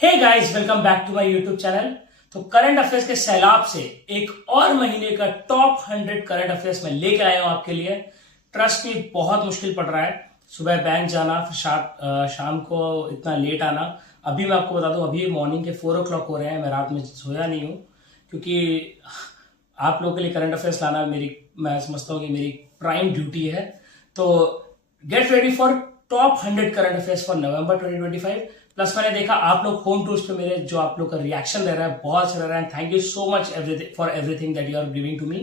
Hey guys, welcome back to my YouTube channel. तो current affairs के सैलाब से एक और महीने का टॉप 100 करंट अफेयर्स में लेके आया हूं आपके लिए। ट्रस्ट मी, बहुत मुश्किल पड़ रहा है सुबह बैंक जाना, फिर शाम को इतना लेट आना। अभी मैं आपको बता दूं, अभी मॉर्निंग के 4 o'clock हो रहे हैं। मैं रात में सोया नहीं हूं क्योंकि आप लोगों के लिए करंट अफेयर्स लाना मैं समझता हूँ कि मेरी प्राइम ड्यूटी है। तो gate ready for top 100 current affairs for November 2025। Plus मैंने देखा आप लोग होम टूर्स पे मेरे जो आप लोग का रिएक्शन रह रहा है बहुत अच्छा रह रहा है। Thank you so much for everything that you are giving to me.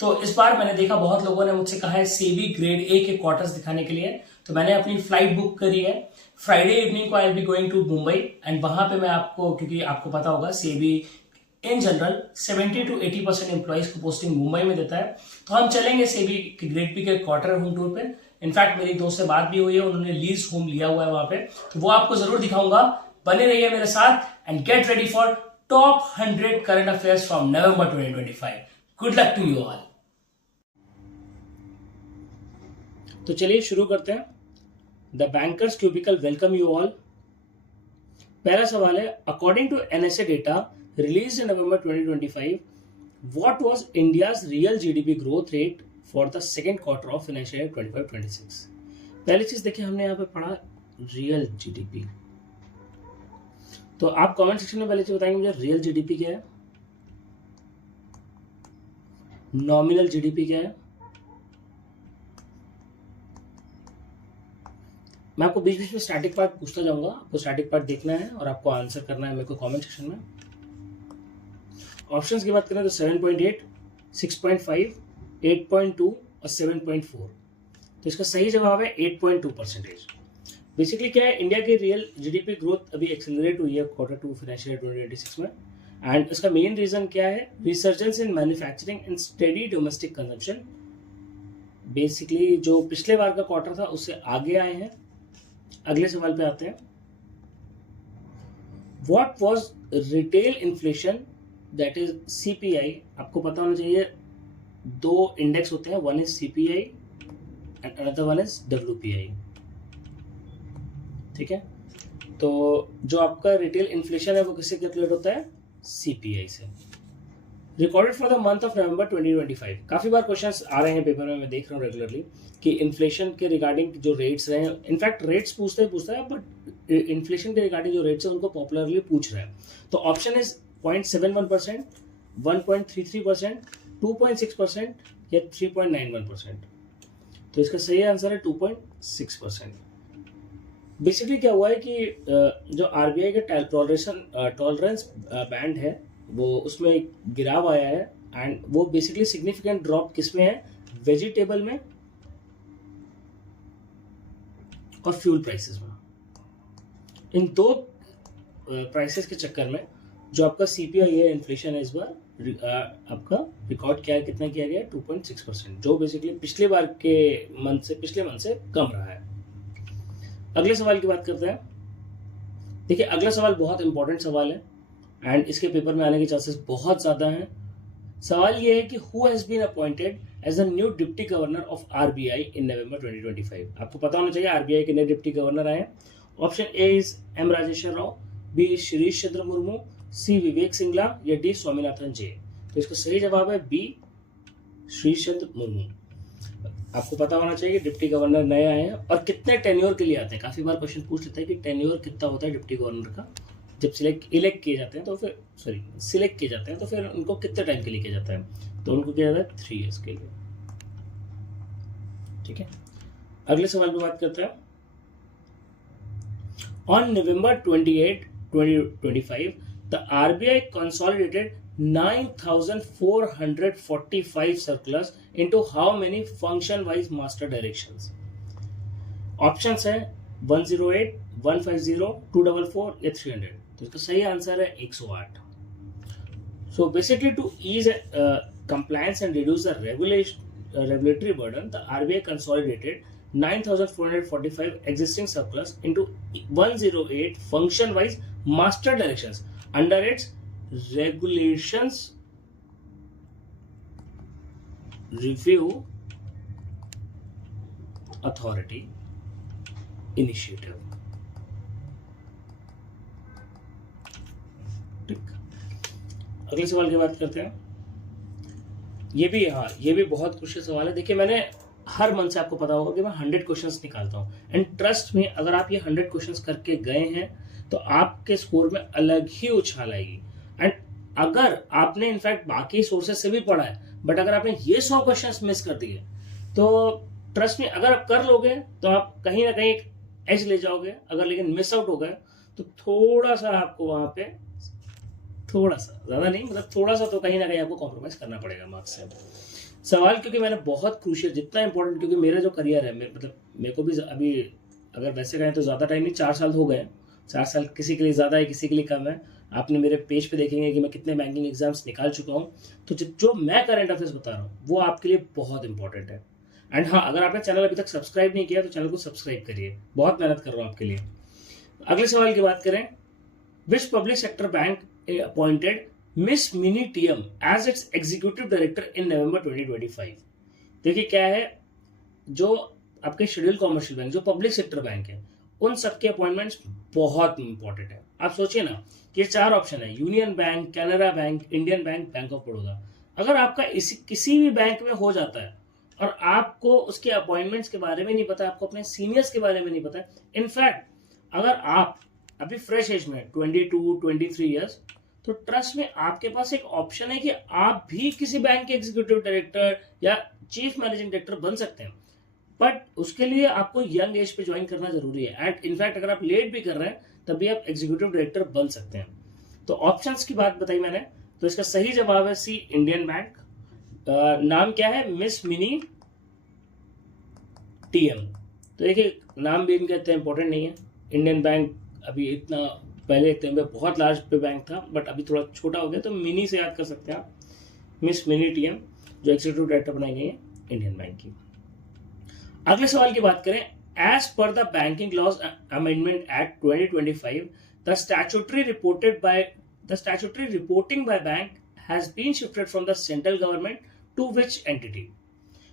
तो इस बार मैंने देखा बहुत लोगों ने मुझसे कहा है सेबी ग्रेड ए के क्वार्टर्स दिखाने के लिए। तो मैंने अपनी फ्लाइट बुक करी है। फ्राइडे इवनिंग को I be going to Mumbai and वहां पे मैं आपको, क्योंकि आपको पता होगा SEBI in general 70 to 80% employees को पोस्टिंग मुंबई में देता है। तो हम चलेंगे सेबी के ग्रेड बी के क्वार्टर होम टूर पे। इनफैक्ट मेरी दोस्त से बात भी हुई है, उन्होंने लीज होम लिया हुआ है वहां पे, तो वो आपको जरूर दिखाऊंगा। बने रहिए मेरे साथ and get ready for top 100 current affairs from November 2025। Good luck to you all. तो चलिए शुरू करते हैं। The bankers cubicle welcome you all. पहला सवाल है, according to NSA data released in November 2025, what was India's real GDP growth rate for the second quarter of financial year 25-26? पहली चीज देखिए, हमने यहाँ पे पढ़ा रियल जीडीपी। तो आप कमेंट सेक्शन में पहले चीज बताएंगे मुझे, रियल जीडीपी क्या है, नॉमिनल जीडीपी क्या है। मैं आपको बीच बीच में स्टैटिक पार्ट पूछता जाऊंगा, आपको स्टैटिक पार्ट देखना है और आपको आंसर करना है मेरे को कमेंट सेक्शन में। ऑप्शंस की बात करें तो 7.8, 6.5, 8.2 और 7.4। तो इसका सही जवाब है 8.2%। बेसिकली क्या है, इंडिया की रियल जीडीपी ग्रोथ अभी एक्सेलरेट हुई है Q2 फाइनेंशियल ईयर 2026 में। एंड इसका मेन रीजन क्या है, resurgence in manufacturing and steady domestic consumption. Basically जो पिछले बार का क्वार्टर था उससे आगे आए हैं। अगले सवाल पे आते हैं, what was retail inflation that is CPI. आपको पता होना चाहिए दो इंडेक्स होते हैं, one is CPI and another one is WPI. ठीक है, तो जो आपका रिटेल इन्फ्लेशन है वो किससे कैलकुलेट होता है, सीपीआई से। Recorded for the month of November 2025। काफी बार क्वेश्चंस आ रहे हैं पेपर में, मैं देख रहा हूँ रेगुलरली कि इन्फ्लेशन के रिगार्डिंग जो रेट्स रहे हैं, इनफैक्ट रेट्स पूछता है बट इन्फ्लेशन के रिगार्डिंग जो रेट्स है उनको पॉपुलरली पूछ रहे हैं। तो ऑप्शन इज 0.71%, 1.33%, 2.6% या 3.91%। तो इसका सही आंसर है 2.6%। बेसिकली क्या हुआ है कि जो आरबीआई का टॉलरेंस बैंड है वो उसमें गिराव आया है एंड वो बेसिकली सिग्निफिकेंट ड्रॉप किसमें है, वेजिटेबल में और फ्यूल प्राइसेस में। इन दो प्राइसेस के चक्कर में जो आपका सीपीआई है, इन्फ्लेशन है, इस बार आपका रिकॉर्ड क्या है, कितना किया गया है, 2.6%, जो बेसिकली पिछले मंथ से कम रहा है। अगले सवाल की बात करते हैं। देखिए, अगला सवाल बहुत इंपॉर्टेंट सवाल है एंड इसके पेपर में आने के चांसेस बहुत ज्यादा हैं। सवाल ये है कि who has been appointed as the new deputy governor of RBI in November 2025। आपको पता होना चाहिए आरबीआई के नए डिप्टी गवर्नर आए हैं। Option A is M Rajeshwar Rao, B Shirish Chandra Murmu, C Vivek Singla या डी स्वामीनाथन जे। तो इसका सही जवाब है बी शिरीष चंद्र मुर्मू। आपको पता होना चाहिए कि डिप्टी गवर्नर नए आए हैं और कितने टेन्योर के लिए आते हैं। काफी बार क्वेश्चन पूछ लेता है कि टेन्योर कितना होता है डिप्टी गवर्नर का, जब सिलेक्ट किए जाते हैं तो फिर उनको कितने टाइम के लिए किया जाता है, तो उनको किया जाता है 3 years के लिए। ठीक है, अगले सवाल की बात करते हैं। On November 28, 2025, the RBI consolidated 9,445 circulars into how many function-wise master directions? Options है 108, 150, 244 या 300। तो इसका सही आंसर है 108। So basically to ease compliance and reduce the regulatory burden, the RBI consolidated 9,445 existing circulars into 108 function-wise master directions under its regulations review authority initiative। ठीक, अगले सवाल की बात करते हैं। ये भी बहुत क्रुशियल सवाल है। देखिए, मैंने हर मंथ से आपको पता होगा कि मैं 100 क्वेश्चंस निकालता हूँ, एंड ट्रस्ट में अगर आप ये 100 क्वेश्चंस करके गए हैं तो आपके स्कोर में अलग ही उछाल आएगी। एंड अगर आपने इनफैक्ट बाकी सोर्सेज से भी पढ़ा है, बट अगर आपने ये 100 क्वेश्चंस मिस कर दिए तो ट्रस्ट में अगर आप कर लोगे तो आप कहीं ना कहीं एज ले जाओगे। अगर लेकिन मिस आउट हो गए तो थोड़ा सा आपको वहां पे, थोड़ा सा, ज्यादा नहीं, मतलब थोड़ा सा तो कहीं ना कहीं आपको कॉम्प्रोमाइज करना पड़ेगा मार्क्स से। सवाल क्योंकि मैंने बहुत क्रूशियल, जितना इंपॉर्टेंट, क्योंकि मेरा जो करियर है, मतलब मेरे को भी अभी अगर वैसे कहें तो ज़्यादा टाइम नहीं, 4 साल हो गए। 4 साल किसी के लिए ज़्यादा है, किसी के लिए कम है। आपने मेरे पेज पे देखेंगे कि मैं कितने बैंकिंग एग्जाम्स निकाल चुका हूँ। तो जो मैं करंट अफेयर्स बता रहा हूँ वो आपके लिए बहुत इंपॉर्टेंट है। एंड हाँ, अगर आपने चैनल अभी तक सब्सक्राइब नहीं किया तो चैनल को सब्सक्राइब करिए, बहुत मेहनत कर रहा हूँ आपके लिए। अगले सवाल की बात करें, which public sector bank appointed Miss Mini TM as its executive director in November 2025? देखिए क्या है, जो आपके शेड्यूल कॉमर्शियल बैंक, जो पब्लिक सेक्टर बैंक है, उन सबके अपॉइंटमेंट्स बहुत इंपॉर्टेंट है। आप सोचिए ना कि 4 ऑप्शन है, union bank, Canara bank, Indian bank, bank of Baroda. अगर आपका किसी भी बैंक में हो जाता है और आपको उसके अपॉइंटमेंट्स के बारे में नहीं पता, आपको अपने सीनियर्स के बारे में नहीं पता, इनफैक्ट अगर आप अभी फ्रेश एज में 22-23 ईयर्स, तो ट्रस्ट में आपके पास एक ऑप्शन है कि आप भी किसी बैंक के एग्जीक्यूटिव डायरेक्टर या चीफ मैनेजिंग डायरेक्टर बन सकते हैं। बट उसके लिए आपको यंग एज पे ज्वाइन करना जरूरी है। एंड इनफैक्ट अगर आप लेट भी कर रहे हैं तब भी आप एग्जीक्यूटिव डायरेक्टर बन सकते हैं। तो ऑप्शंस की बात बताई मैंने, तो इसका सही जवाब है सी, इंडियन बैंक। नाम क्या है, मिस मिनी टीएम। तो देखिए, नाम भी इनका इतना इंपॉर्टेंट नहीं है। इंडियन बैंक अभी इतना, पहले इतने बहुत लार्ज पे बैंक था, बट अभी थोड़ा छोटा हो गया, तो मिनी से याद कर सकते हैं आप। मिस मिनी टीएम जो एग्जीक्यूटिव डायरेक्टर बनाई गई है इंडियन बैंक की। अगले सवाल की बात करें, as per the banking laws amendment act 2025 the statutory reporting by bank has been shifted from the central government to which entity?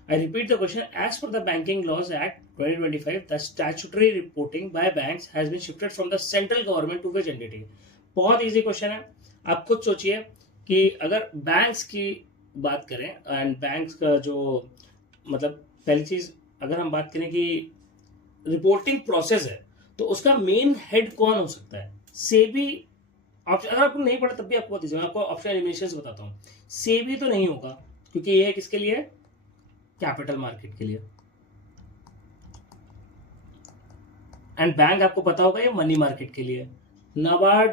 I repeat the question. As per the Banking Laws Act 2025, the statutory reporting by banks has been shifted from the central government to which entity? बहुत easy question है। आप खुद सोचिए कि अगर banks की बात करें, एंड बैंक्स का जो, मतलब पहली चीज अगर हम बात करें कि रिपोर्टिंग प्रोसेस है, तो उसका मेन हेड कौन हो सकता है? सेबी ऑप्शन, अगर आपको नहीं पड़ा तब भी आपको बताइए, मैं आपको ऑप्शन एलिमिनेशन बताता हूँ। सेबी तो नहीं होगा, क्योंकि ये किसके लिए, कैपिटल मार्केट के लिए। एंड बैंक आपको पता होगा ये मनी मार्केट के लिए। नाबार्ड,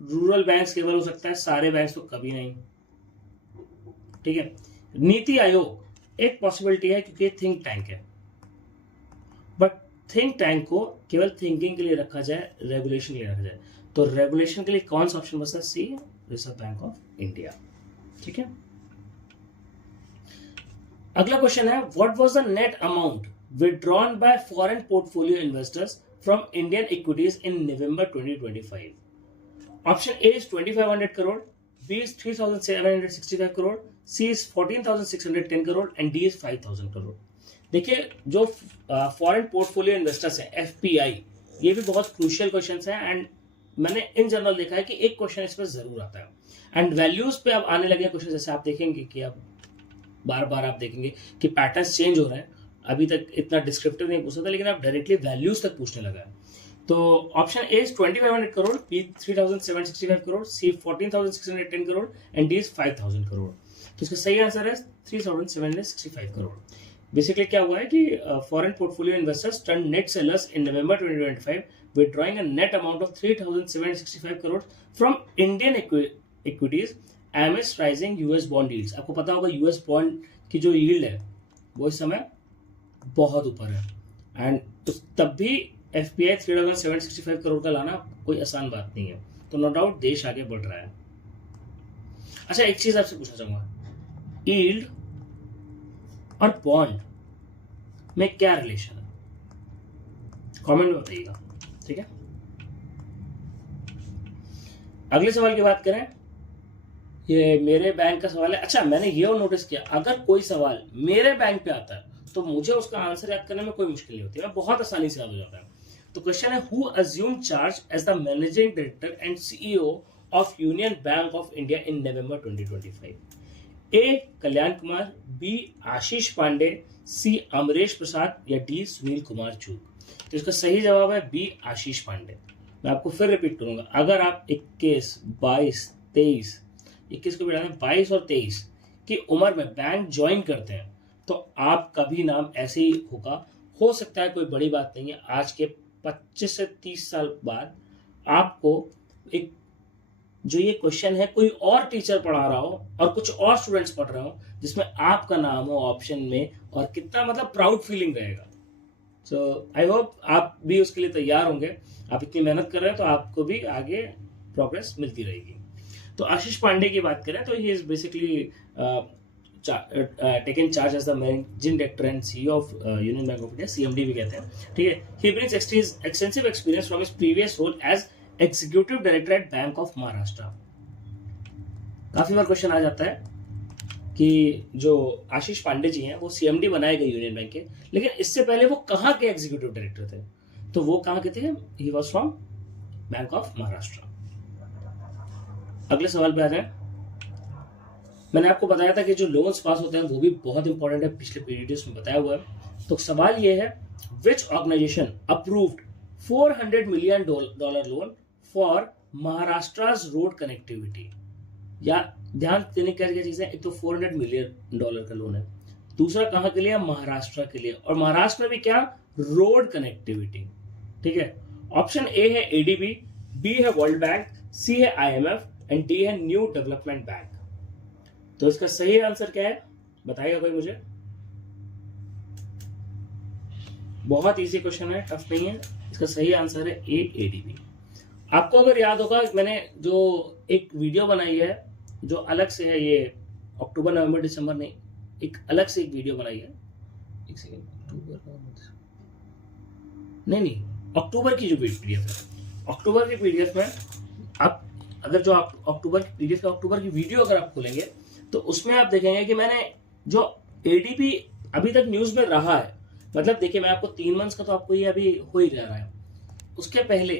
रूरल बैंक्स केवल हो सकता है, सारे बैंक्स तो कभी नहीं। ठीक है, नीति आयोग एक पॉसिबिलिटी है क्योंकि थिंक टैंक है, बट थिंक टैंक को केवल थिंकिंग के लिए रखा जाए, रेगुलेशन के लिए रखा जाए, तो रेगुलेशन के लिए कौन सा ऑप्शन बचता है? C, Reserve Bank of India. ठीक है, अगला क्वेश्चन है, what was the net amount withdrawn by foreign portfolio investors from Indian equities in November 2025? Option A is 2500 crore, B is 3765 crore, C is 14610 crore and D is 5000 crore. देखिए, जो foreign portfolio investors हैं, FPI, ये भी बहुत क्रूशियल क्वेश्चंस हैं। And मैंने in general देखा है कि एक क्वेश्चन इस पर जरूर आता है। एंड वैल्यूज पे अब आने लगे क्वेश्चन, जैसे आप देखेंगे कि अब बार बार आप देखेंगे कि पैटर्न्स चेंज हो रहे हैं। अभी तक इतना डिस्क्रिप्टिव नहीं पूछा था, लेकिन आप डायरेक्टली वैल्यूज तक पूछने लगा है। तो option A is 2500 crore, B 3765 crore, C 14610 crore and D is 5000 crore. तो इसका सही आंसर है 3765 करोड़। बेसिकली क्या हुआ है कि foreign portfolio investors turn net sellers in November 2025 withdrawing a net amount of 3765 crore from Indian equities MS rising US bond yields. आपको पता होगा यूएस बॉन्ड की जो यील्ड है वो इस समय बहुत ऊपर है, एंड तब भी एफपीआई 3765 करोड़ का लाना कोई आसान बात नहीं है। तो नो डाउट देश आगे बढ़ रहा है। अच्छा, एक चीज आपसे पूछना चाहूंगा, यील्ड और बॉन्ड में क्या रिलेशन है? कमेंट में बताइएगा। ठीक है, अगले सवाल की बात करें, ये मेरे बैंक का सवाल है। अच्छा, मैंने ये और नोटिस किया, अगर कोई सवाल मेरे बैंक पे आता है तो मुझे उसका आंसर याद करने में कोई मुश्किल नहीं होती है, बहुत आसानी से याद हो जाता है। तो क्वेश्चन है, who assume charge as the managing director and CEO of Union bank of India in November 2025? A Kalyan Kumar, B Ashish Pandey, C Amresh Prasad या डी सुनील कुमार चूग? तो इसका सही जवाब है बी आशीष पांडे। मैं आपको फिर रिपीट करूंगा, अगर आप 21, 22, 23, 21 को बिठाते हैं 22 और 23 की उम्र में बैंक ज्वाइन करते हैं तो आपका भी नाम ऐसे ही होगा। हो सकता है कोई बड़ी बात नहीं है, आज के 25 से 30 साल बाद आपको एक जो ये क्वेश्चन है कोई और टीचर पढ़ा रहा हो और कुछ और स्टूडेंट्स पढ़ रहे हो जिसमें आपका नाम हो ऑप्शन में, और कितना मतलब प्राउड फीलिंग रहेगा। सो आई होप आप भी उसके लिए तैयार होंगे। आप इतनी मेहनत कर रहे हैं तो आपको भी आगे प्रोग्रेस मिलती रहेगी। तो आशीष पांडे की बात करें तो he is basically taken charge as the managing director and CEO of Union bank of India, CMD भी कहते हैं, ठीक है। He brings extensive experience from his previous role as executive director at Bank of Maharashtra. काफी बार question आ जाता है कि जो आशीष पांडे जी हैं वो सीएमडी बनाए गए यूनियन बैंक के, लेकिन इससे पहले वो कहाँ के एग्जीक्यूटिव डायरेक्टर थे? तो वो कहाँ के थे? He was from bank of Maharashtra. अगले सवाल पे आ जाए। मैंने आपको बताया था कि जो लोन्स पास होते हैं वो भी बहुत इंपॉर्टेंट है, पिछले पीडीएफ में बताया हुआ है। तो सवाल ये है, which organisation approved $400 million loan for Maharashtra's road connectivity? या ध्यान देने क्या क्या चीजें, एक तो $400 million का लोन है, दूसरा कहां के लिए? महाराष्ट्र के लिए, और महाराष्ट्र में भी क्या? रोड कनेक्टिविटी, ठीक है। ऑप्शन ए है एडीबी, बी है वर्ल्ड बैंक, सी है आईएमएफ एंड डी है न्यू डेवलपमेंट बैंक। तो इसका सही आंसर क्या है बताएगा कोई मुझे? बहुत इजी क्वेश्चन है, टफ नहीं है। इसका सही आंसर है ए एडीबी। आपको अगर याद होगा मैंने जो एक वीडियो बनाई है जो अलग से है, ये अक्टूबर नवंबर दिसंबर नहीं, एक अलग से एक वीडियो बनाई है। एक सेकंड, नहीं अक्टूबर की जो पीडीएफ है, अक्टूबर की पीडीएफ में आप अगर जो आप अक्टूबर की पीडीएफ का अक्टूबर की वीडियो अगर आप खोलेंगे तो उसमें आप देखेंगे कि मैंने जो एडीबी अभी तक न्यूज में रहा है, मतलब देखिए मैं आपको 3 मंथ्स का तो आपको ये अभी हो ही रहा है, उसके पहले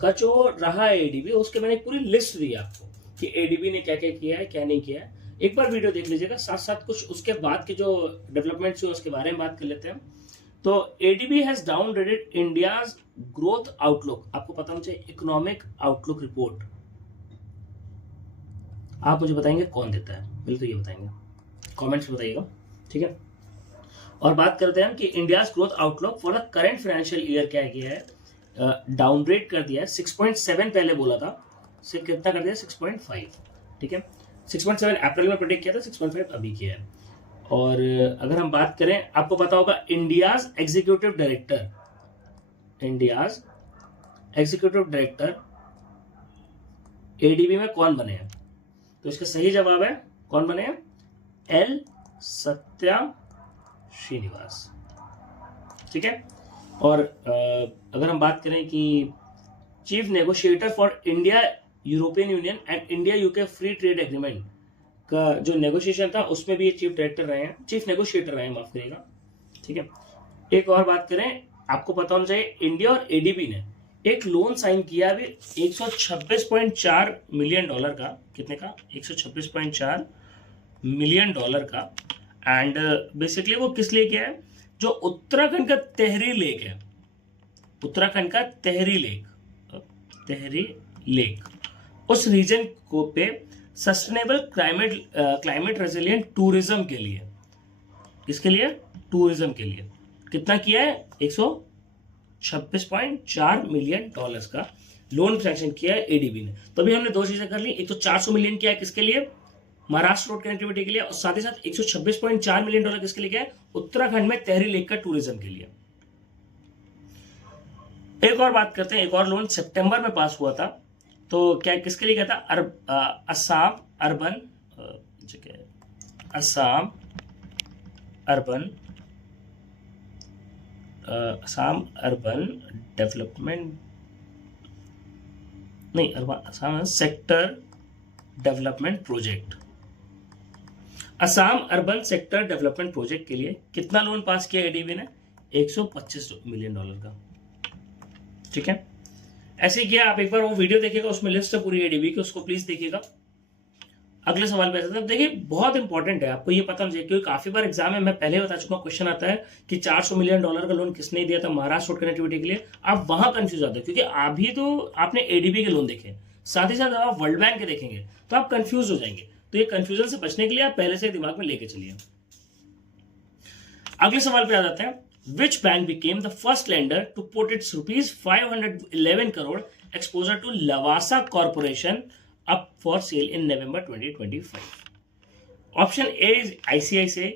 का जो रहा है एडीबी, उसके मैंने पूरी लिस्ट दी आपको कि एडीबी ने क्या क्या किया है क्या नहीं किया है। एक बार वीडियो देख लीजिएगा, साथ साथ कुछ उसके बाद के जो डेवलपमेंट्स हुए उसके बारे में बात कर लेते हैं। तो ADB has downgraded India's growth outlook. आपको पता होना चाहिए इकोनॉमिक आउटलुक रिपोर्ट। आप मुझे बताएंगे कौन देता है, पहले तो ये बताएंगे, कमेंट्स में बताइएगा, ठीक है। और बात करते हैं कि India's growth outlook for the current financial year क्या किया है, डाउनग्रेड कर दिया है। 6.7 पहले बोला था, से कितना कर दिया? 6.5, ठीक है। 6.7 अप्रैल में प्रेडिक्ट किया था, 6.5 अभी किया है। और अगर हम बात करें, आपको पता होगा India's executive director, India's executive director ADB में कौन बने हैं? तो इसका सही जवाब है कौन बने हैं? एल सत्या श्रीनिवास, ठीक है। और अगर हम बात करें कि chief negotiator for India European union and India UK free trade agreement का जो नेगोशिएशन था उसमें भी चीफ डायरेक्टर रहे हैं, चीफ नेगोशिएटर रहे हैं, माफ करिएगा, ठीक है। एक और बात करें, आपको पता होना चाहिए इंडिया और एडीबी ने एक लोन साइन किया अभी $126.4 मिलियन का। कितने का? $126.4 मिलियन का। एंड बेसिकली वो किस लिए किया है? जो उत्तराखंड का तेहरी लेक है, उत्तराखंड का तेहरी लेक, उस रीजन को पे सस्टेनेबल क्लाइमेट रेजिलिएंट टूरिज्म के लिए, किसके लिए? टूरिज्म के लिए कितना किया है? $126.4 मिलियन का लोन सैंक्शन किया है एडीबी ने। तो अभी हमने दो चीजें कर ली, एक तो 400 मिलियन किया है किसके लिए? महाराष्ट्र रोड कनेक्टिविटी के लिए, और साथ ही साथ $126.4 मिलियन किसके लिए किया है? उत्तराखंड में तेहरी लेक का टूरिज्म के लिए। एक और बात करते हैं, एक और लोन सितंबर में पास हुआ था, तो क्या किसके लिए किया था? असम अर्बन डेवलपमेंट नहीं, Assam sector development project, Assam urban sector development project के लिए कितना लोन पास किया एडीबी ने? $125 मिलियन का, ठीक है। ऐसे ही किया, आप एक बार वो वीडियो देखिएगा, उसमें लिस्ट है पूरी एडीबी की, उसको प्लीज देखिएगा। अगले सवाल पे आते हैं। देखिए बहुत इंपॉर्टेंट है, आपको ये पता होना चाहिए क्योंकि काफी बार एग्जाम में मैं पहले बता चुका हूँ, क्वेश्चन आता है कि $400 मिलियन का लोन किसने दिया था महाराष्ट्र रोड कनेक्टिविटी के लिए। आप वहां कंफ्यूज आते हो क्योंकि अभी तो आपने एडीबी के लोन देखे, साथ ही साथ आप वर्ल्ड बैंक के देखेंगे तो आप कंफ्यूज हो जाएंगे। तो ये कंफ्यूजन से बचने के लिए आप पहले से दिमाग में लेके चलिए। अगले सवाल पे आ जाते हैं। Which bank became the first lender to put its ₹511 crore exposure to Lavasa Corporation up for sale in November 2025? Option A is ICICI,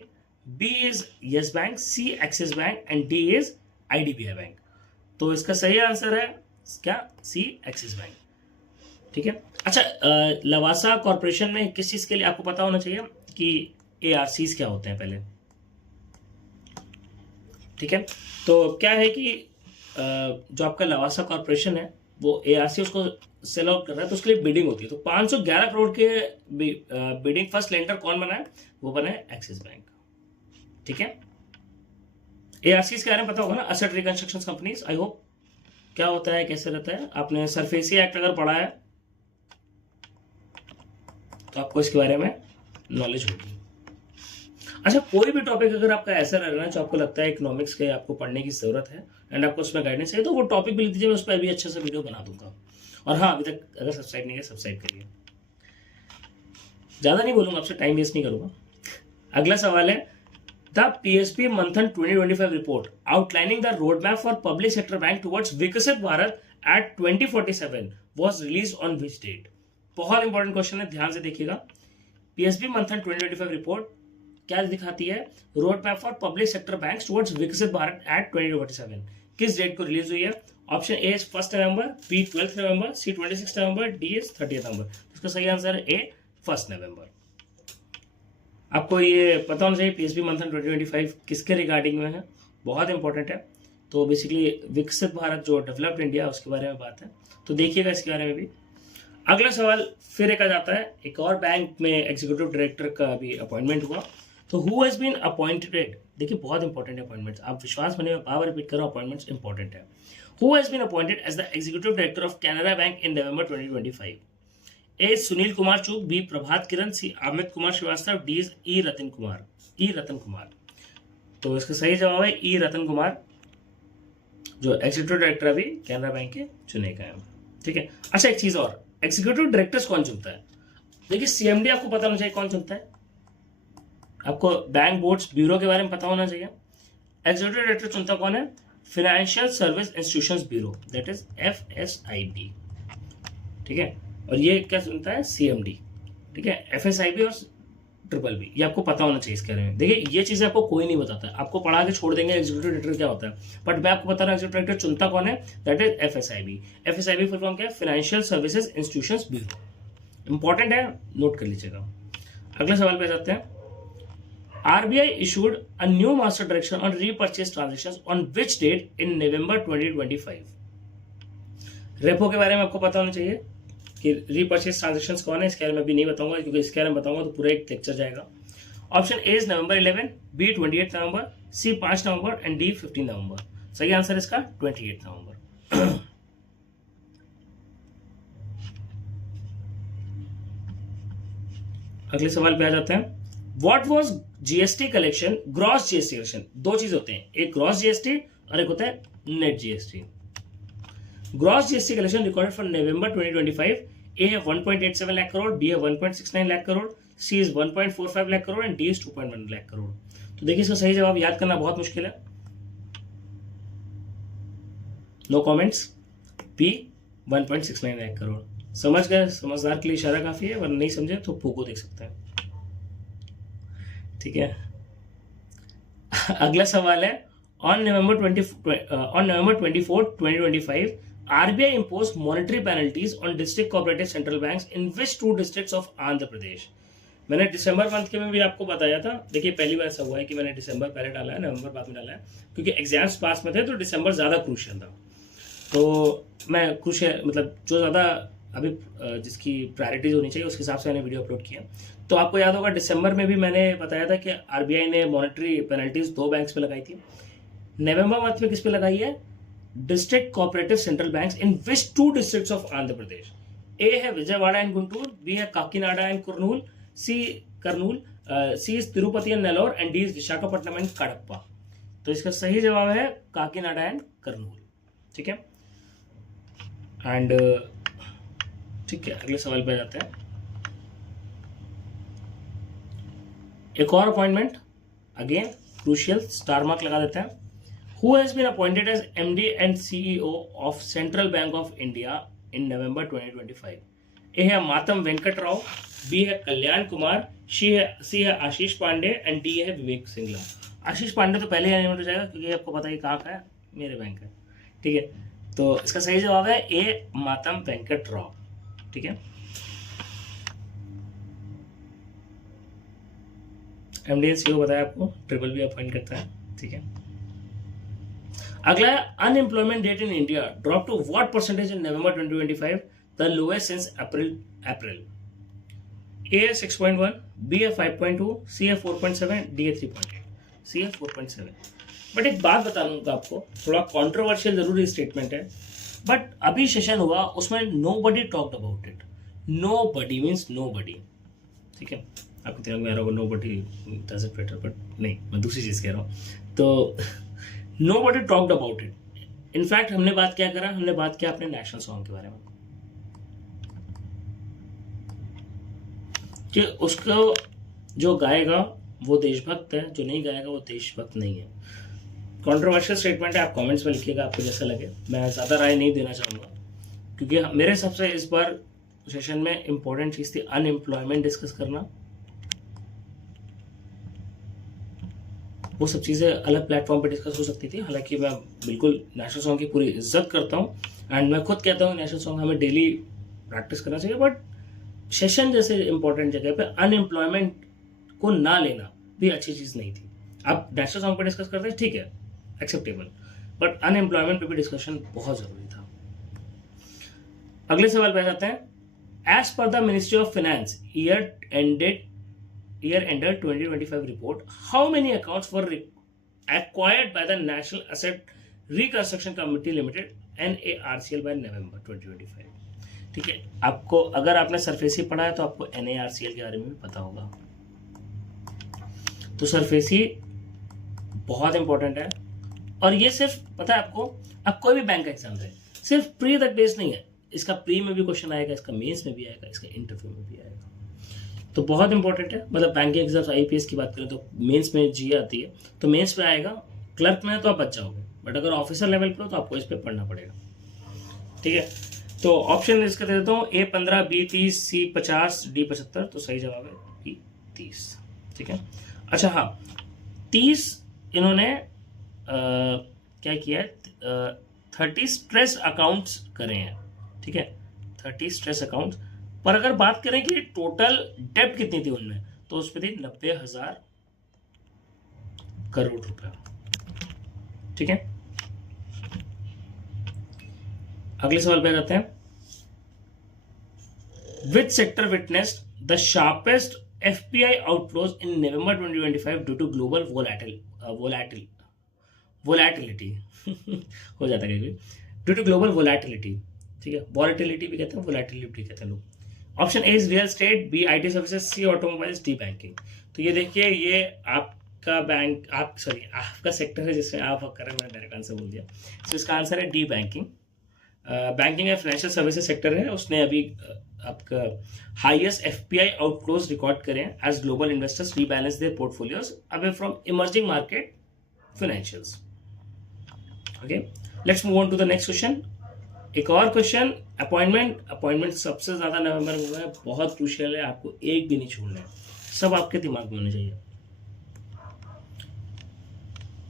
B is Yes Bank, C Axis Bank and D is IDBI Bank. तो इसका सही answer है क्या? C Axis Bank। ठीक है। अच्छा, Lavasa corporation में किस चीज के लिए आपको पता होना चाहिए कि ARCs क्या होते हैं पहले। ठीक है, तो क्या है कि जो आपका लवासा कॉर्पोरेशन है वो ARC उसको सेल आउट कर रहा है, तो उसके लिए बिडिंग होती है। तो 511 करोड़ के बिडिंग फर्स्ट लेंडर कौन बना है? वो बना है एक्सिस बैंक। ठीक है, ARCs के बारे में पता होगा ना, asset reconstruction companies. I hope क्या होता है, कैसे रहता है, आपने सरफेसी एक्ट अगर पढ़ा है तो आपको इसके बारे में नॉलेज होगी। अच्छा, कोई भी टॉपिक अगर आपका ऐसा रह रहा है जो आपको लगता है इकोनॉमिक्स के आपको पढ़ने की जरूरत है एंड आपको उसमें गाइडेंस है, तो वो टॉपिक भी लिख दीजिए, मैं उस पर भी अच्छे से वीडियो बना दूंगा। और हाँ, अभी तक अगर सब्सक्राइब नहीं किया सब्सक्राइब करिए। ज्यादा नहीं बोलूंगा, आपसे टाइम वेस्ट नहीं करूंगा। अगला सवाल है, the PSB Manthan 2025 report outlining the road map for public sector bank towards Viksit Bharat at 2047 was released on which date? बहुत इंपॉर्टेंट क्वेश्चन है, ध्यान से देखिएगा। PSB मंथन 2025 रिपोर्ट क्या दिखाती है? Road map for public sector banks towards Viksit Bharat at 2047 किस डेट को रिलीज हुई है? Option A 1 November, B 12 November, C 26 November, D 30 November. इसका सही आंसर है ए 1 नवंबर। आपको ये पता होना चाहिए PSB मंथन 2025 किसके रिगार्डिंग में है, बहुत इंपॉर्टेंट है। तो बेसिकली विकसित भारत जो डेवलप्ड इंडिया उसके बारे में बात है, तो देखिएगा इसके बारे में भी। अगला सवाल फिर एक आ जाता है, एक और बैंक में एग्जीक्यूटिव डायरेक्टर का भी अपॉइंटमेंट हुआ, तो हु हैज बीन अपॉइंटेड। देखिए बहुत इंपॉर्टेंट है अपॉइंटमेंट्स, आप विश्वास बने, बार रिपीट करो, अपॉइंटमेंट्स इंपॉर्टेंट है। Who has been appointed as the executive director of Canara Bank in November 2025? A Sunil Kumar Chugh, B Prabhat Kiran, C Amit Kumar Srivastava, D E Ratan Kumar. तो इसका सही जवाब है ई रतन कुमार, जो एग्जीक्यूटिव डायरेक्टर अभी कैनरा बैंक के चुने गए हैं। ठीक है। अच्छा, एक चीज और, एग्जीक्यूटिव डायरेक्टर्स कौन चुनता है? देखिए CMD आपको पता होना चाहिए कौन चुनता है, आपको बैंक बोर्ड्स ब्यूरो के बारे में पता होना चाहिए। एग्जीक्यूटिव डायरेक्टर चुनता कौन है? Financial service institutions bureau, that is FSIB। ठीक है, और ये क्या चुनता है? CMD। ठीक है, FSIB और BBB, ये आपको पता होना चाहिए इसके बारे में। देखिए ये चीजें आपको कोई नहीं बताता, आपको पढ़ा के छोड़ देंगे एग्जीक्यूटिव डायरेक्टर क्या होता है, बट मैं आपको बता रहा हूँ एग्जीक्यूटिव डायरेक्टर चुनता कौन है, that is FSIB। FSIB full form क्या है? Financial services institutions bureau. Important है, नोट कर लीजिएगा। अगले सवाल पे जाते हैं। RBI issued a new master direction on repurchase transactions on which date in November 2025? Repo के बारे में आपको पता होना चाहिए कि रीपर्चेस ट्रांजेक्शंस कौन है, इसके बारे में भी नहीं बताऊंगा क्योंकि इसके बारे में बताऊंगा तो पूरा एक लेक्चर जाएगा। Option A is November 11, B 28 November, C 5 November and D 15 November. सही आंसर इसका 28 नवंबर। अगले सवाल पे आ जाते हैं। What was GST collection, gross GST collection? दो चीज होते हैं, एक ग्रॉस GST और एक होता है net GST। Gross GST collection recorded for November 2025, A है 1.87 लाख करोड़, बी है 1.69 lakh crore, C is 1.45 lakh crore and D is 2.1 lakh crore. तो देखिए इसका सही जवाब याद करना बहुत मुश्किल है, no comments, B 1.69 lakh crore. समझ गए? समझदार के लिए इशारा काफी है, वरना नहीं समझे तो पोको देख सकते हैं। ठीक है। अगला सवाल है, on November 24, 2025 RBI imposed monetary penalties on district cooperative central banks in which 2 districts of Andhra Pradesh? मैंने दिसंबर मंथ के में भी आपको बताया था। देखिए पहली बार ऐसा हुआ है कि मैंने दिसंबर पहले डाला है, नवंबर बाद में डाला है, क्योंकि एग्जाम्स पास में थे तो दिसंबर ज़्यादा क्रूशियल था। तो मैं क्रूशियल मतलब जो ज़्यादा अभी जिसकी प्रायोरिटीज होनी चाहिए उसके हिसाब से मैंने वीडियो अपलोड किया। तो आपको याद होगा दिसंबर में भी मैंने बताया था कि RBI ने मॉनेटरी पेनल्टीज 2 बैंक्स पे लगाई थी। नवंबर मंथ में किस पे लगाई है? district cooperative central banks in which two districts of Andhra Pradesh? A है विजयवाड़ा एंड गुंटूर, बी है Kakinada and Kurnool, C is Tirupati and Nellore and D is Visakhapatnam and Kadapa. तो इसका सही जवाब है काकीनाडा एंड करनूल। ठीक है, एंड ठीक है, अगले सवाल पे जाते हैं। एक और appointment, again crucial, star mark लगा देते हैं। Who has been appointed as MD and CEO of Central Bank of India in November 2025? A है मातम वेंकट राव, बी है कल्याण कुमार, सी है आशीष पांडे एंड डी है विवेक सिंगला। आशीष पांडे तो पहले एलिमिनेट हो जाएगा क्योंकि आपको पता है कहाँ का है, मेरे बैंक है। ठीक है, तो इसका सही जवाब है ए मातम वेंकट राव। ठीक है, एमडी एंड सीईओ बताया आपको, ट्रिपल बी अपॉइंट करता है। ठीक है, अगला है unemployment rate in India drop to what percentage in November 2025, the lowest since April. A है 6.1, बी है 5.2, सी है 4.7, डी है 3.8, सी है 4.7। बट एक बात बता दूंगा आपको, थोड़ा कॉन्ट्रोवर्शियल जरूर स्टेटमेंट है, बट अभी सेशन हुआ उसमें nobody talked about it. Nobody means nobody. ठीक है, आपको दिमाग में आ रहा होगा nobody does it better, but नहीं, मैं दूसरी चीज कह रहा हूँ। तो nobody talked about it. In fact हमने बात क्या करा, हमने बात किया अपने नेशनल सॉन्ग के बारे में कि उसको जो गाएगा वो देशभक्त है, जो नहीं गाएगा वो देशभक्त नहीं है। कंट्रोवर्शियल स्टेटमेंट है, आप कमेंट्स में लिखिएगा आपको जैसा लगे। मैं ज़्यादा राय नहीं देना चाहूँगा क्योंकि मेरे हिसाब से इस बार सेशन में इंपॉर्टेंट चीज़ थी अनएम्प्लॉयमेंट डिस्कस करना। वो सब चीज़ें अलग प्लेटफॉर्म पे डिस्कस हो सकती थी। हालांकि मैं बिल्कुल नेशनल सॉन्ग की पूरी इज्जत करता हूँ एंड मैं खुद कहता हूँ नेशनल सॉन्ग हमें डेली प्रैक्टिस करना चाहिए, बट सेशन जैसे इंपॉर्टेंट जगह पे अनएम्प्लॉयमेंट को ना लेना भी अच्छी चीज़ नहीं थी। आप नेशनल सॉन्ग पे डिस्कस करते हैं, ठीक है, एक्सेप्टेबल, बट अनएम्प्लॉयमेंट पे भी डिस्कशन बहुत ज़रूरी था। अगले सवाल पे जाते हैं। As per the ministry of finance year ended 2025 report, how many accounts were acquired by the National Asset Reconstruction Committee Limited NARCL by November 2025? ठीक है, आपको अगर आपने सरफेसी पढ़ा है तो आपको NARCL के बारे में भी पता होगा। तो सरफेसी बहुत इंपॉर्टेंट है और ये सिर्फ पता है आपको, अब कोई भी बैंक का एग्जाम है सिर्फ प्री तक बेस नहीं है, इसका प्री में भी क्वेश्चन आएगा, इसका मेंस में भी आएगा, इसका इंटरव्यू में भी आएगा। तो बहुत इंपॉर्टेंट है। मतलब बैंकिंग एग्जाम्स आईपीएस की बात करें तो मेंस में जी आती है, तो मेंस में आएगा। क्लर्क में है तो आप बच जाओगे, बट अगर ऑफिसर लेवल पर हो तो आपको इस पर पढ़ना पड़ेगा। ठीक है, तो ऑप्शन इसका दे देता हूँ, ए 15, बी 30, सी 50, डी 75। तो सही जवाब है बी 30। ठीक है, अच्छा हाँ, 30 इन्होंने क्या किया है, 30 स्ट्रेस अकाउंट्स करे हैं। ठीक है, 30 स्ट्रेस अकाउंट्स, पर अगर बात करें कि टोटल डेप्ट कितनी थी उनमें, तो उस पर थी 90,000 करोड़ रुपए। ठीक है, अगले सवाल पे जाते हैं। Which sector witnessed the sharpest FPI outflows in November 2025 due to global volatility हो जाता है ड्यू टू ग्लोबल वोलैटिलिटी। ठीक है, वॉलेटिलिटी भी कहते हैं, वोलैटिलिटी कहते हैं लोग। Option A is real estate, B IT services, C automobiles, D banking. तो ये देखिए, ये आपका बैंक आपका सेक्टर है जिसमें आप कर रहे हैं, मैंने डायरेक्ट आंसर बोल दिया। तो इसका आंसर है डी बैंकिंग। बैंकिंग या फाइनेंशियल सर्विसेज सेक्टर है, उसने अभी आपका हाईएस्ट एफपीआई आउटफ्लोज रिकॉर्ड करे हैं as global investors rebalance their portfolios away from emerging market financials. Okay, let's move on to the next question. एक और क्वेश्चन, अपॉइंटमेंट सबसे ज्यादा नवंबर में हुआ है, बहुत क्रूशियल है, आपको एक भी नहीं छोड़ना है, सब आपके दिमाग में होने चाहिए।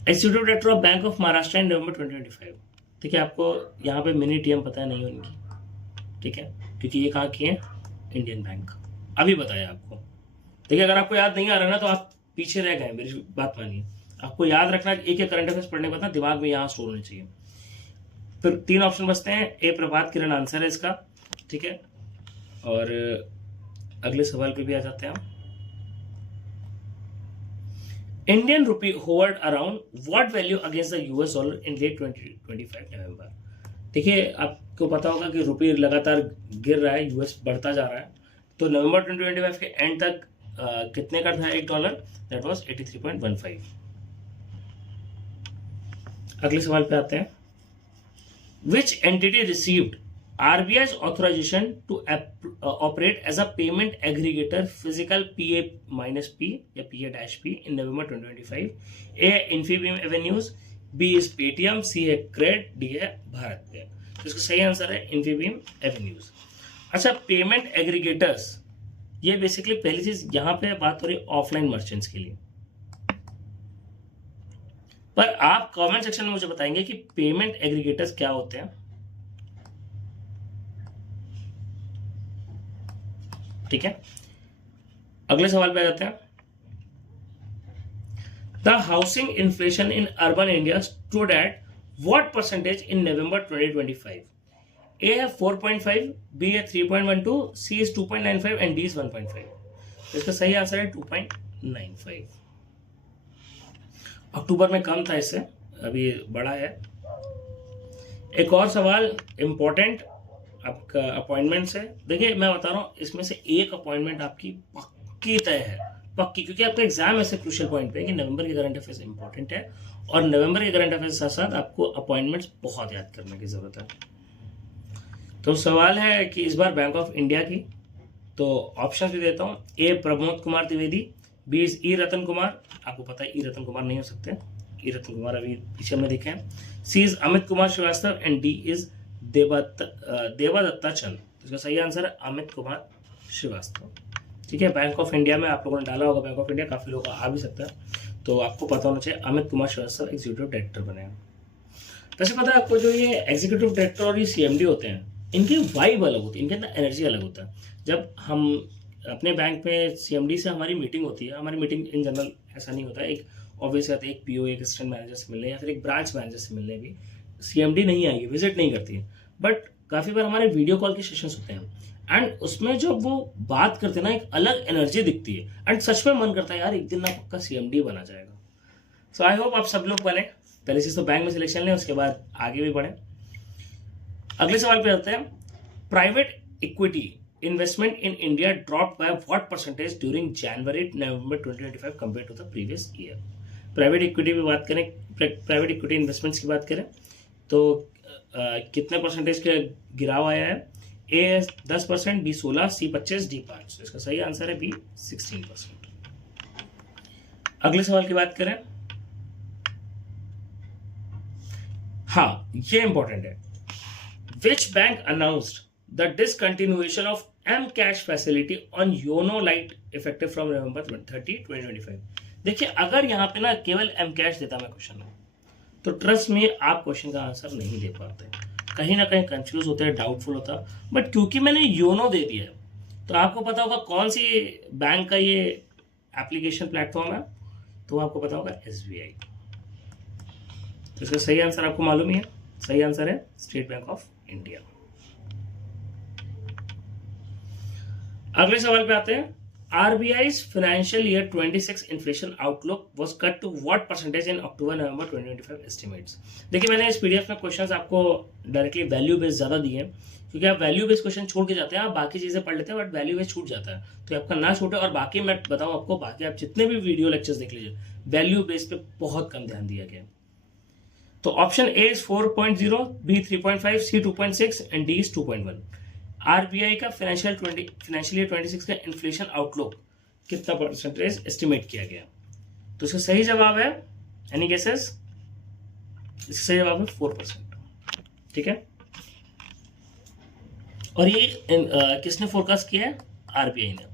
Executive director of Bank of Maharashtra in November 2025। ठीक है, आपको यहाँ पे मिनी टीएम पता है नहीं है उनकी। ठीक है, क्योंकि ये कहाँ की है, इंडियन बैंक। अभी बताया आपको। देखिए, अगर आपको याद नहीं आ रहा ना तो आप पीछे रह गए, मेरी बात मानिए। आपको याद रखना, एक एक करंट अफेयर्स पढ़ने के बाद ना दिमाग में यहाँ स्टोर होने चाहिए। फिर 3 ऑप्शन बचते हैं, ए प्रभात किरण आंसर है इसका। ठीक है, और अगले सवाल पे भी आ जाते हैं हम। Indian rupee hovered around what value against the US dollar in late 2025 November. देखिए आपको पता होगा कि रुपी लगातार गिर रहा है, यूएस बढ़ता जा रहा है। तो नवंबर 2025 के एंड तक कितने का था एक डॉलर? That was 83.15। अगले सवाल पे आते हैं। Which entity received RBI's authorization to operate as a payment aggregator physical PA-P या PA-P in November 2025? A है Infibeam Avenues, B is Paytm, C है Cred, D है भारत पे। तो इसका सही आंसर है Infibeam Avenues। अच्छा, पेमेंट एग्रीगेटर्स, ये बेसिकली पहली चीज यहां पे बात हो रही है ऑफलाइन मर्चेंट्स के लिए, पर आप कमेंट सेक्शन में मुझे बताएंगे कि पेमेंट एग्रीगेटर्स क्या होते हैं। ठीक है, अगले सवाल पे आते हैं। The housing inflation in urban India stood at what percentage in November 2025? A है 4.5, बी है 3.12, C is 2.95 and D is 1.5। इसका सही आंसर है 2.95। अक्टूबर में कम था, इससे अभी बढ़ा है। एक और सवाल इंपॉर्टेंट आपका अपॉइंटमेंट से। देखिए मैं बता रहा हूँ, इसमें से एक अपॉइंटमेंट आपकी पक्की तय है, पक्की, क्योंकि आपका एग्जाम ऐसे क्रूशियल पॉइंट पे है कि नवंबर के करंट अफेयर्स इंपॉर्टेंट है और नवंबर के करंट अफेयर्स के साथ साथ आपको अपॉइंटमेंट्स बहुत याद करने की जरूरत है। तो सवाल है कि इस बार बैंक ऑफ इंडिया की, तो ऑप्शन भी देता हूँ। ए प्रमोद कुमार द्विवेदी, बी इज ई रतन कुमार, आपको पता है ई रतन कुमार नहीं हो सकते, ई रतन कुमार अभी पीछे हमने देखे हैं। C is Amit Kumar Srivastava and D is Devadatta Chand. इसका सही आंसर है अमित कुमार श्रीवास्तव। ठीक है, बैंक ऑफ इंडिया में आप लोगों ने डाला होगा, बैंक ऑफ इंडिया काफी लोगों का आ भी सकता है, तो आपको पता होना चाहिए अमित कुमार श्रीवास्तव एग्जीक्यूटिव डायरेक्टर बने हैं। वैसे पता है आपको, जो ये एग्जीक्यूटिव डायरेक्टर और ये सीएमडी होते हैं, इनकी वाइब अलग होती है, इनके अंदर एनर्जी अलग होता है। जब हम अपने बैंक में सीएमडी से हमारी मीटिंग होती है, हमारी मीटिंग इन जनरल ऐसा नहीं होता है, एक ऑब्वियस है, एक पीओ, एक असिस्टेंट मैनेजर से मिलने या फिर एक ब्रांच मैनेजर से मिलने भी सीएमडी नहीं आएगी, विजिट नहीं करती है, बट काफी बार हमारे वीडियो कॉल के सेशंस होते हैं एंड उसमें जब वो बात करते हैं ना, एक अलग एनर्जी दिखती है एंड सच में मन करता है यार एक दिन ना पक्का सीएमडी बना जाएगा। सो आई होप आप सब लोग बने। पहले चीज तो बैंक में सिलेक्शन लें, उसके बाद आगे भी बढ़े। अगले सवाल पे आते हैं। Private equity investment in India dropped by what percentage during January-November 2025 compared to the previous year? Private equity की बात करें, प्राइवेट इक्विटी इन्वेस्टमेंट्स की बात करें तो कितने परसेंटेज का गिराव आया है? ए 10%, बी 16%, सी 25%, डी 5%। इसका सही आंसर है बी 16%। अगले सवाल की बात करें, हाँ ये इंपॉर्टेंट है। Which bank announced the discontinuation of M-Cash facility on YONO Lite effective from November 30, 2025? देखिए अगर यहाँ पे ना केवल M-Cash देता मैं क्वेश्चन में, तो ट्रस्ट में आप क्वेश्चन का आंसर नहीं दे पाते, कहीं ना कहीं कंफ्यूज होते हैं, डाउटफुल होता। बट क्योंकि मैंने योनो दे दिया है तो आपको पता होगा कौन सी बैंक का ये एप्लीकेशन प्लेटफॉर्म है, तो आपको पता होगा SBI। तो इसका सही आंसर आपको मालूम ही है, सही आंसर है स्टेट बैंक ऑफ इंडिया। अगले सवाल पे आते हैं। RBI's financial year 26 inflation outlook was cut to what percentage in October-November 2025 estimates? देखिए मैंने इस पीडीएफ में क्वेश्चंस आपको डायरेक्टली वैल्यू बेस्ड ज्यादा दिए हैं, क्योंकि आप वैल्यू बेस्ड क्वेश्चन छोड़ के जाते हैं, आप बाकी चीजें पढ़ लेते हैं बट वैल्यू बेस्ड छूट जाता है, तो आपका ना छूटे। और बाकी मैं बताऊं आपको, बाकी आप जितने भी वीडियो लेक्चर्स देख लीजिए, वैल्यू बेस्ड पे बहुत कम ध्यान दिया गया। तो option A is 4.0, B 3.5, C 2.6 and D is 2.1। RBI का फाइनेंशियल ईयर 26 का इन्फ्लेशन आउटलुक कितना परसेंटेज एस्टिमेट किया गया? तो इसका सही जवाब है, एनी गेसेस? इसका सही जवाब है 4%। ठीक है, और ये किसने फोरकास्ट किया है? आरबीआई ने।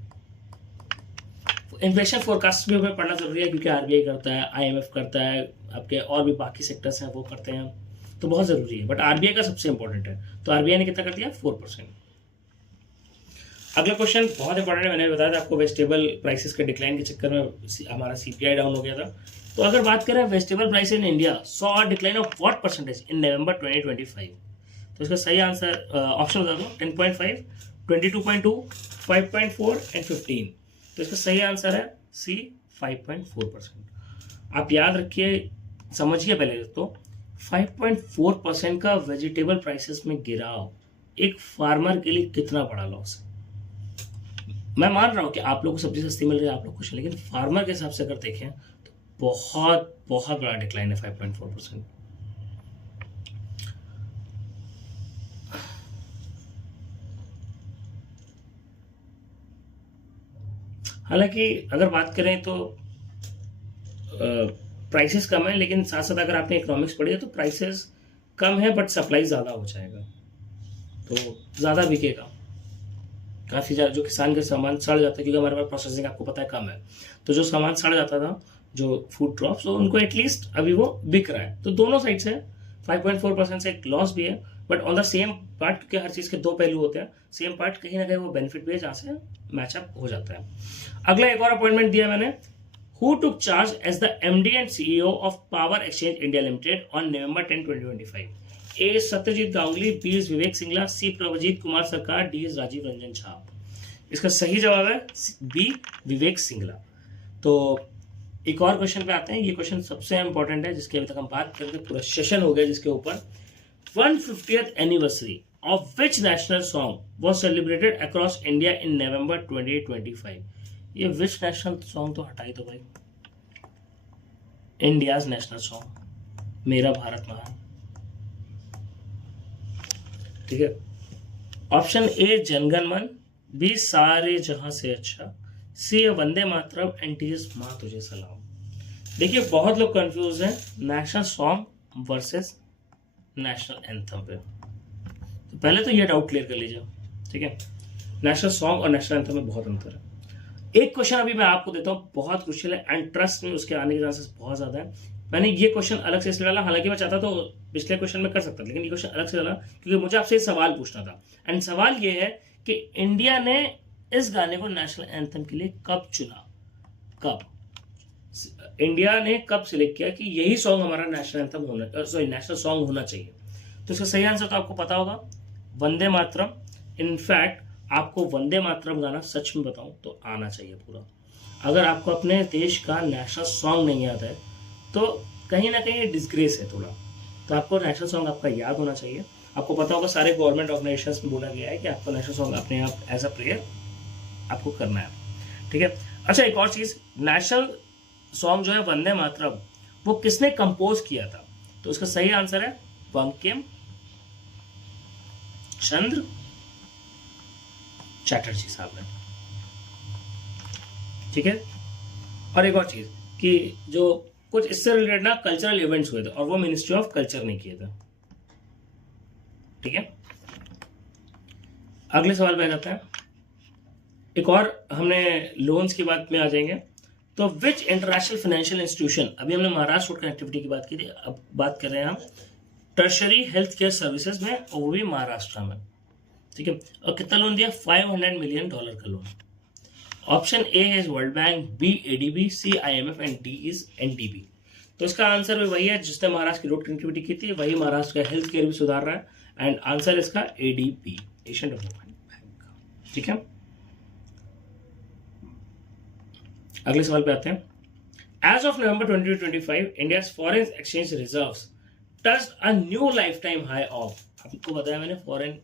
इन्फ्लेशन फोरकास्ट भी हमें पढ़ना जरूरी है, क्योंकि आरबीआई करता है, आईएमएफ करता है, आपके और भी बाकी सेक्टर्स हैं वो करते हैं, तो बहुत जरूरी है, बट आरबीआई का सबसे इंपॉर्टेंट है। तो आरबीआई ने कितना कर दिया? 4%। अगला क्वेश्चन बहुत इंपॉर्टेंट है, मैंने बताया था आपको, वेजिटेबल प्राइसेस के डिक्लाइन के चक्कर में हमारा सीपीआई डाउन हो गया था। तो अगर बात करें vegetable price in India saw a decline of what percentage in November 2025? तो इसका सही आंसर ऑप्शन बता दो, 10.5, 22.2, 5.4 एंड 15। तो इसका सही आंसर है सी 5.4%। आप याद रखिए, समझिए पहले तो 5.4% का वेजिटेबल प्राइसेस में गिराव एक फार्मर के लिए कितना बड़ा लॉस है। मैं मान रहा हूं कि आप लोग को सब्जी सस्ती मिल रही है, आप लोग खुश हैं, लेकिन फार्मर के हिसाब से अगर देखें तो बहुत बहुत बड़ा डिक्लाइन है 5.4%। हालांकि अगर बात करें तो प्राइसेस कम है, लेकिन साथ साथ अगर आपने इकोनॉमिक्स पढ़ी है तो प्राइसेस कम है बट सप्लाई ज़्यादा हो जाएगा, तो ज़्यादा बिकेगा। काफ़ी ज़्यादा जो किसान का सामान सड़ जाता है, क्योंकि हमारे पास प्रोसेसिंग आपको पता है कम है, तो जो सामान सड़ जाता था, जो फूड ड्रॉप्स, तो उनको एटलीस्ट अभी वो बिक रहा है। तो दोनों साइड से 5.4% से एक लॉस भी है, but on the same part, क्योंकि हर चीज़ के दो पहलू होते हैं, सेम पार्ट कहीं ना कहीं वो बेनिफिट भी है जहाँ से मैचअप हो जाता है। अगला एक और अपॉइंटमेंट दिया मैंने, who took charge as the MD and CEO of Power Exchange India Limited on November 10, 2025? A. Satyajit Ganguly, B. Vivek Singla, C. Prabhjeet Kumar सरकार, D. राजीव रंजन झा। इसका सही जवाब है B. विवेक सिंगला। तो एक और क्वेश्चन पे आते हैं, ये क्वेश्चन सबसे इंपॉर्टेंट है जिसके अभी तक हम बात करके पूरा सेशन हो गया जिसके ऊपर। 150th anniversary of which national song was celebrated across India in November 2025? ये विच नेशनल सॉन्ग तो हटाई दो भाई, इंडियाज नेशनल सॉन्ग मेरा भारत महान, ठीक है। ऑप्शन ए जनगण मन, बी सारे जहां से अच्छा, सी वंदे मातरम, एंड डी माँ तुझे सलाम। देखिए बहुत लोग कंफ्यूज हैं national song versus national anthem पे, तो पहले तो ये डाउट क्लियर कर लीजिए, ठीक है। नेशनल सॉन्ग और नेशनल एंथम में बहुत अंतर है। एक क्वेश्चन अभी मैं आपको देता हूँ, बहुत क्रुशियल है एंड ट्रस्ट में उसके आने के चांसेस बहुत ज्यादा है। मैंने ये क्वेश्चन अलग से इसलिए डाला, हालांकि मैं चाहता तो पिछले क्वेश्चन में कर सकता, लेकिन ये क्वेश्चन अलग से डाला क्योंकि मुझे आपसे सवाल पूछना था। एंड सवाल ये है कि इंडिया ने इस गाने को नेशनल एंथम के लिए कब चुना, कब इंडिया ने कब सिलेक्ट किया कि यही सॉन्ग हमारा नेशनल एंथम होना, सॉरी नेशनल सॉन्ग होना चाहिए। तो इसका सही आंसर तो आपको पता होगा, वंदे मातरम। इनफैक्ट आपको वंदे मातरम गाना सच में बताऊं तो आना चाहिए पूरा। अगर आपको अपने देश का नेशनल सॉन्ग नहीं याद है तो कहीं ना कहीं डिस्ग्रेस है थोड़ा, तो आपको नेशनल सॉन्ग आपका याद होना चाहिए। आपको पता होगा सारे गवर्नमेंट ऑर्गेनाइजेशंस में बोला गया है कि आपको नेशनल सॉन्ग अपने आप एज अ प्रेयर आपको करना है, ठीक है। अच्छा एक और चीज, नेशनल सॉन्ग जो है वंदे मातरम, वो किसने कंपोज किया था? तो उसका सही आंसर है बंकिम चंद्र चैटर्जी साहब ने, ठीक है। और एक और चीज कि जो कुछ इससे रिलेटेड ना कल्चरल इवेंट्स हुए थे और वो मिनिस्ट्री ऑफ कल्चर ने किए थे, ठीक है। अगले सवाल पे आ जाते हैं, एक और हमने लोन्स की बात में आ जाएंगे। तो विच इंटरनेशनल फाइनेंशियल इंस्टीट्यूशन, अभी हमने महाराष्ट्र कनेक्टिविटी की बात की थी, अब बात कर रहे हैं हम टर्शरी हेल्थ केयर सर्विसेज में, और वो भी महाराष्ट्र में, ठीक है। और कितना लोन दिया? $500 मिलियन का लोन। ऑप्शन ए है world bank, B ADB, C IMF, and D is NDB. तो इसका आंसर भी वही है जिसने महाराष्ट्र की रोड कनेक्टिविटी की थी, वही महाराष्ट्र का हेल्थ केयर भी सुधार रहा है, एंड आंसर इसका एडीबी, एशियन डेवलपमेंट बैंक, ठीक है। अगले सवाल पे आते हैं। As of November 2025 India's foreign exchange reserves touched a new lifetime high of, आपको बताया मैंने फॉरेन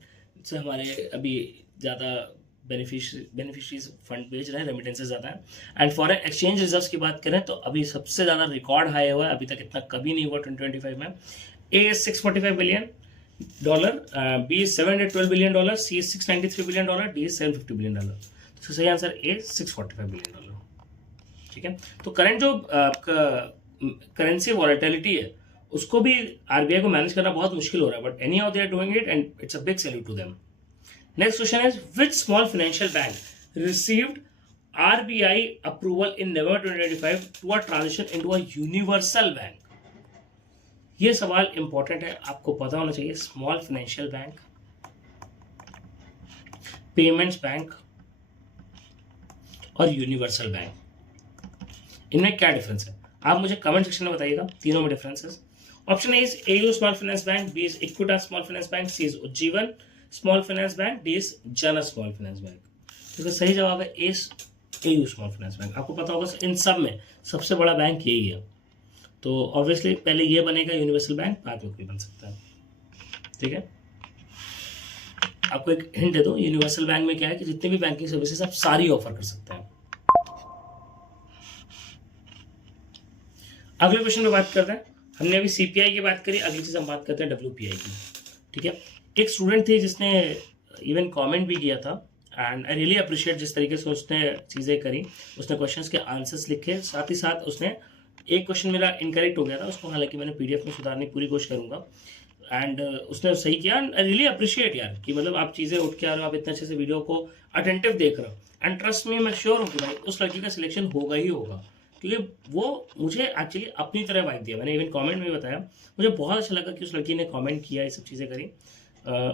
से हमारे अभी ज़्यादा बेनिफिशरीज फंड भेज रहे हैं, रेमिटेंसेज ज़्यादा है। एंड फॉरेन एक्सचेंज रिजर्व्स की बात करें तो अभी सबसे ज़्यादा रिकॉर्ड हाई हुआ है, अभी तक इतना कभी नहीं हुआ 2025 में। ए $645 बिलियन, बी $712 बिलियन, सी $693 बिलियन, डी $750 बिलियन। तो सही आंसर ए $645 बिलियन, ठीक है। तो करंट जो करेंसी वॉलेटिलिटी है उसको भी आरबीआई को मैनेज करना बहुत मुश्किल हो रहा है, but anyhow they are doing it and it's a big salute to them. Next question is which small financial bank received RBI approval in November 2025 to a transition into a universal bank? ये सवाल important है, आपको पता होना चाहिए। Small financial bank, payments bank और universal bank, इनमें क्या डिफरेंस है? आप मुझे कमेंट सेक्शन में बताइएगा तीनों में differences. Option A is AU small finance bank, B is Equitas small finance bank, C is Ujjivan small finance bank, D is Jana small finance bank. तो सही जवाब है A AU small finance bank. आपको पता होगा इन सब में सबसे बड़ा बैंक यही है, तो ऑब्वियसली पहले ये बनेगा यूनिवर्सल बैंक, बाद में कोई बन सकता है। ठीक है, आपको एक हिंट दे दूं, यूनिवर्सल बैंक में क्या है कि जितनी भी बैंकिंग सर्विसेज आप सारी ऑफर कर सकते हैं। अगले क्वेश्चन पे बात करते हैं। हमने अभी सीपीआई की बात करी, अगली चीज हम बात करते हैं डब्ल्यूपीआई की। ठीक है, एक स्टूडेंट थी जिसने इवन कमेंट भी किया था, एंड आई रियली अप्रिशिएट जिस तरीके से उसने चीज़ें करी। उसने क्वेश्चंस के आंसर्स लिखे, साथ ही साथ उसने एक क्वेश्चन मेरा इनकरेक्ट हो गया था, उसको हालांकि मैंने पीडीएफ में सुधारने की पूरी कोशिश करूंगा, एंड उसने सही किया। आई रियली अप्रिशिएट यार कि मतलब आप चीज़ें उठ के आ रहे हो, आप इतने अच्छे से वीडियो को अटेंटिव देख रहे हो, एंड ट्रस्ट में मैं श्योर हूँ कि भाई उस लड़की का सिलेक्शन होगा ही होगा, क्योंकि वो मुझे एक्चुअली अपनी तरह वाइब दिया। मैंने इवन कमेंट में बताया, मुझे बहुत अच्छा लगा कि उस लड़की ने कमेंट किया, ये सब चीज़ें करी।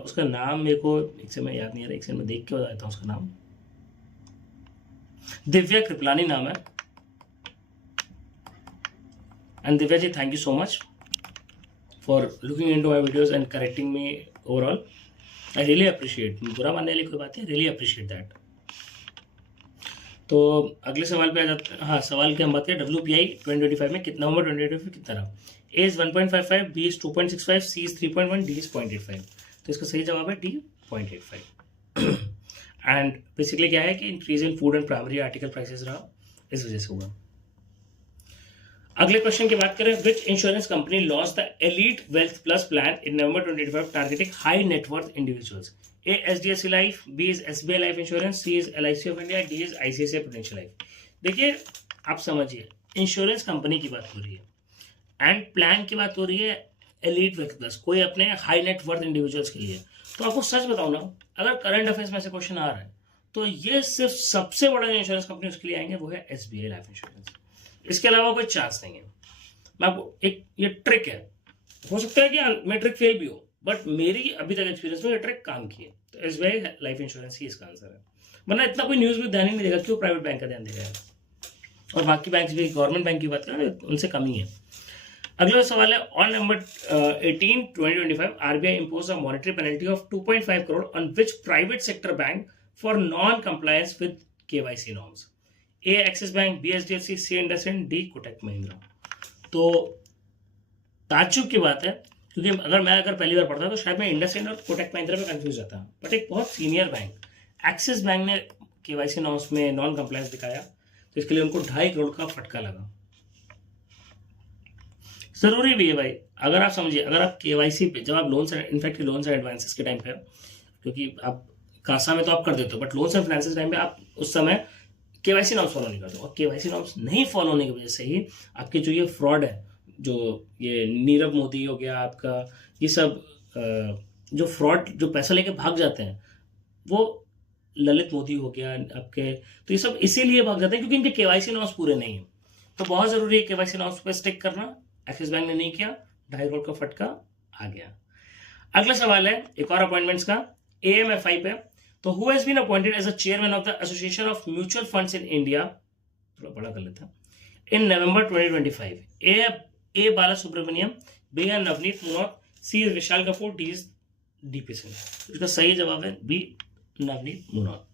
उसका नाम मेरे को एक से मैं याद नहीं आ रहा, एक से मैं देख के बता देता हूँ उसका नाम। दिव्या कृपलानी नाम है। And Divya ji, thank you so much for looking into my videos and correcting me overall. I really appreciate, बुरा मानने वाली कोई बात है, रियली अप्रिशिएट दैट। तो अगले सवाल पे आ जाते हैं। हाँ, सवाल की हम बात करें, डब्ल्यूपीआई 2025 में कितना, नवंबर 2025 में कितना रहा? A is 1.55, B is 2.65, C is 3.1, D is 0.85। तो इसका सही जवाब है डी, 0.85। एंड बेसिकली क्या है कि increase in food and primary article prices रहा, इस वजह से हुआ। अगले क्वेश्चन की बात करें, which insurance company launch the elite wealth plus plan in November 2025 targeting high net worth individuals? A HDFC life, B is SBI life insurance, C is LIC of India, D is ICICI prudential life. देखिए, आप समझिए, insurance company की बात हो रही है and plan की बात हो रही है एलीट वेल्थ प्लस, कोई अपने हाई नेटवर्थ इंडिविजुअल्स के लिए। तो आपको सच बताऊं ना, अगर करंट अफेयर्स में से क्वेश्चन आ रहा है तो ये सिर्फ सबसे बड़ा इंश्योरेंस कंपनी उसके लिए आएंगे वो है एसबीआई लाइफ इंश्योरेंस। इसके अलावा कोई चांस नहीं है। मैं आपको एक, ये ट्रिक है, हो सकता है कि मैं ट्रिक फेल भी हो, बट मेरी अभी तक एक्सपीरियंस में ये ट्रिक काम की है। तो एसबीआई लाइफ इंश्योरेंस ही इसका आंसर है, वरना इतना कोई न्यूज में ध्यान ही नहीं देगा, क्यों प्राइवेट बैंक का ध्यान देगा। और बाकी बैंक भी, गवर्नमेंट बैंक की बात करें उनसे कम ही है। अगला सवाल है, on November 18, 2025 RBI impose a monetary penalty of 2.5 crore on which private sector bank for non compliance with KYC norms? A Axis Bank, B HDFC, C IndusInd, D Kotak Mahindra. तो ताज्जुब की बात है, क्योंकि अगर पहली बार पढ़ता तो शायद मैं इंडसइंड और कोटक महिंद्रा में कंफ्यूज जाता, बट एक बहुत सीनियर बैंक एक्सिस बैंक ने केवाईसी नॉर्म्स में नॉन कंप्लायंस दिखाया, तो इसके लिए उनको 2.5 करोड़ का फटका लगा। जरूरी भी है भाई, अगर आप समझिए, अगर आप केवाईसी पे, जब आप लोन से, इनफैक्ट लोन एंड एडवांसेस के टाइम पे, क्योंकि आप कासा में तो आप कर देते हो, but loan and finances time पे आप उस समय केवाईसी नॉर्म्स फॉलो नहीं करते, और केवाईसी नॉर्म्स नहीं फॉलो होने की वजह से ही आपके जो ये फ्रॉड है, जो ये नीरव मोदी हो गया आपका, ये सब जो फ्रॉड, जो पैसा लेके भाग जाते हैं, वो ललित मोदी हो गया आपके, तो ये सब इसीलिए भाग जाते हैं क्योंकि इनके केवाईसी नॉर्म्स पूरे नहीं है। तो बहुत जरूरी है केवाईसी नॉर्म्स पे स्टिक करना। एक्सिस बैंक ने नहीं किया, 2.5 करोड़ का फटका आ गया। अगला सवाल है एक और अपॉइंटमेंट्स का, एएमएफआई पे। तो who has been appointed as a chairman of the Association of Mutual Funds in India, थोड़ा बड़ा कर लेता, इन नवंबर 2025? ए बाला सुब्रमण्यम, बी है Navneet Munot, C is Vishal Kapoor, D is D P Singh. इसका सही जवाब है बी, नवनीत मुनोत।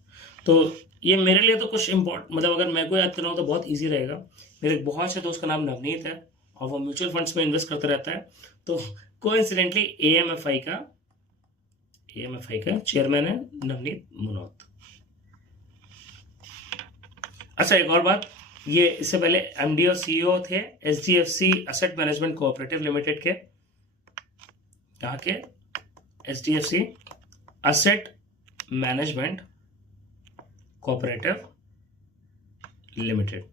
तो ये मेरे लिए तो कुछ इम्पोर्टेंट, मतलब अगर मैं को याद करना हो तो बहुत ईजी रहेगा। मेरे बहुत से दोस्त का नाम नवनीत है और वो म्यूचुअल फंड्स में इन्वेस्ट करता रहता है, तो कोइंसिडेंटली एएमएफआई का चेयरमैन है नवनीत मुनोत। अच्छा, एक और बात, ये इससे पहले एमडी और सीईओ थे HDFC asset management cooperative limited के। कहाँ के? HDFC asset management cooperative limited.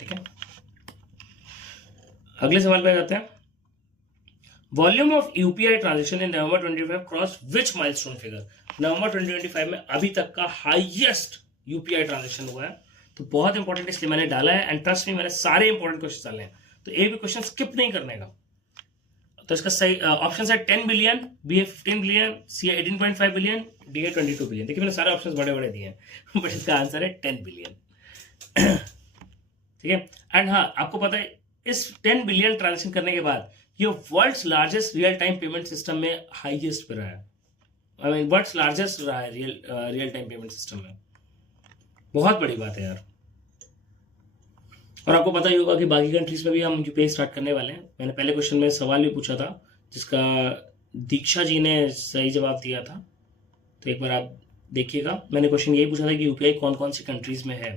ठीक है, अगले सवाल पे जाते हैं। Volume of UPI transaction in November 2025 cross which milestone figure? नवंबर 2025 में अभी तक का हाईएस्ट यूपीआई ट्रांजेक्शन हुआ है, तो बहुत इंपॉर्टेंट इसलिए मैंने डाला है, एंड ट्रस्ट में मैंने सारे इंपॉर्टेंट क्वेश्चन डाले हैं, तो एक भी क्वेश्चन स्किप नहीं करने का। तो इसका सही ऑप्शन है 10 बिलियन, बी है 15 बिलियन, सी है 18.5 बिलियन, डी है 22 बिलियन। देखिए मैंने सारे ऑप्शंस बड़े बड़े दिए हैं बट इसका आंसर है 10 बिलियन। ठीक है, एंड हाँ, आपको पता है इस 10 बिलियन ट्रांजेक्शन करने के बाद ये world's largest real time payment system में हाईएस्ट पे रहा है। आई मीन वर्ल्ड्स लार्जेस्ट रहा है रियल टाइम पेमेंट सिस्टम में। बहुत बड़ी बात है यार। और आपको पता ही होगा कि बाकी कंट्रीज में भी हम यूपीआई स्टार्ट करने वाले हैं। मैंने पहले क्वेश्चन में सवाल भी पूछा था जिसका दीक्षा जी ने सही जवाब दिया था, तो एक बार आप देखिएगा। मैंने क्वेश्चन यही पूछा था कि यूपीआई कौन कौन सी कंट्रीज में है,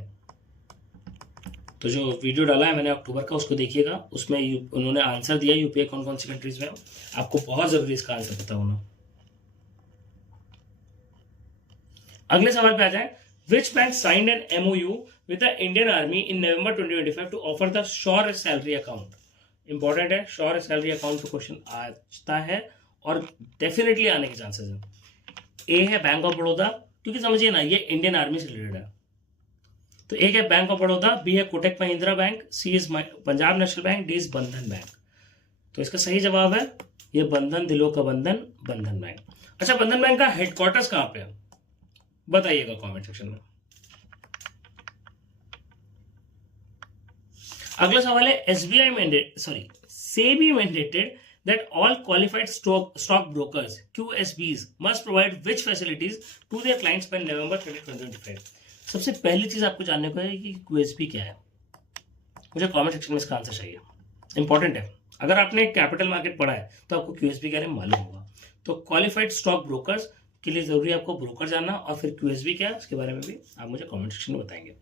तो जो वीडियो डाला है मैंने अक्टूबर का, उसको देखिएगा। उसमें उन्होंने आंसर दिया यूपीआई कौन कौन सी कंट्रीज में है। आपको बहुत जरूरी इसका आंसर पता होना। अगले सवाल पे आ जाए। Which bank signed an MOU with the Indian Army in November 2025 to offer the sure salary account. Important है, श्योर सैलरी अकाउंट पे क्वेश्चन आता है और डेफिनेटली आने के चांसेस हैं। ए है बैंक ऑफ बड़ौदा, क्योंकि समझिए ना ये इंडियन आर्मी से रिलेटेड है, तो एक है बैंक ऑफ बड़ौदा, बी है Kotak Mahindra Bank, C is Punjab National Bank, D is Bandhan Bank. तो इसका सही जवाब है ये बंधन, दिलों का बंधन, बंधन बैंक। अच्छा, बंधन बैंक का हेडक्वार्टर्स कहां पे है बताइएगा कमेंट सेक्शन में। अगला सवाल है SBI mandate SEBI mandated that all qualified stock brokers QSBs must provide which facilities to their clients by November 2025। सबसे पहली चीज आपको जानने को है कि QSB क्या है। मुझे कमेंट सेक्शन में इसका आंसर चाहिए, इंपॉर्टेंट है। अगर आपने कैपिटल मार्केट पढ़ा है तो आपको QSB क्या है मालूम होगा। तो क्वालिफाइड स्टॉक ब्रोकर्स के लिए जरूरी है आपको ब्रोकर जानना, और फिर QSB क्या है उसके बारे में भी आप मुझे कमेंट सेक्शन में बताएंगे,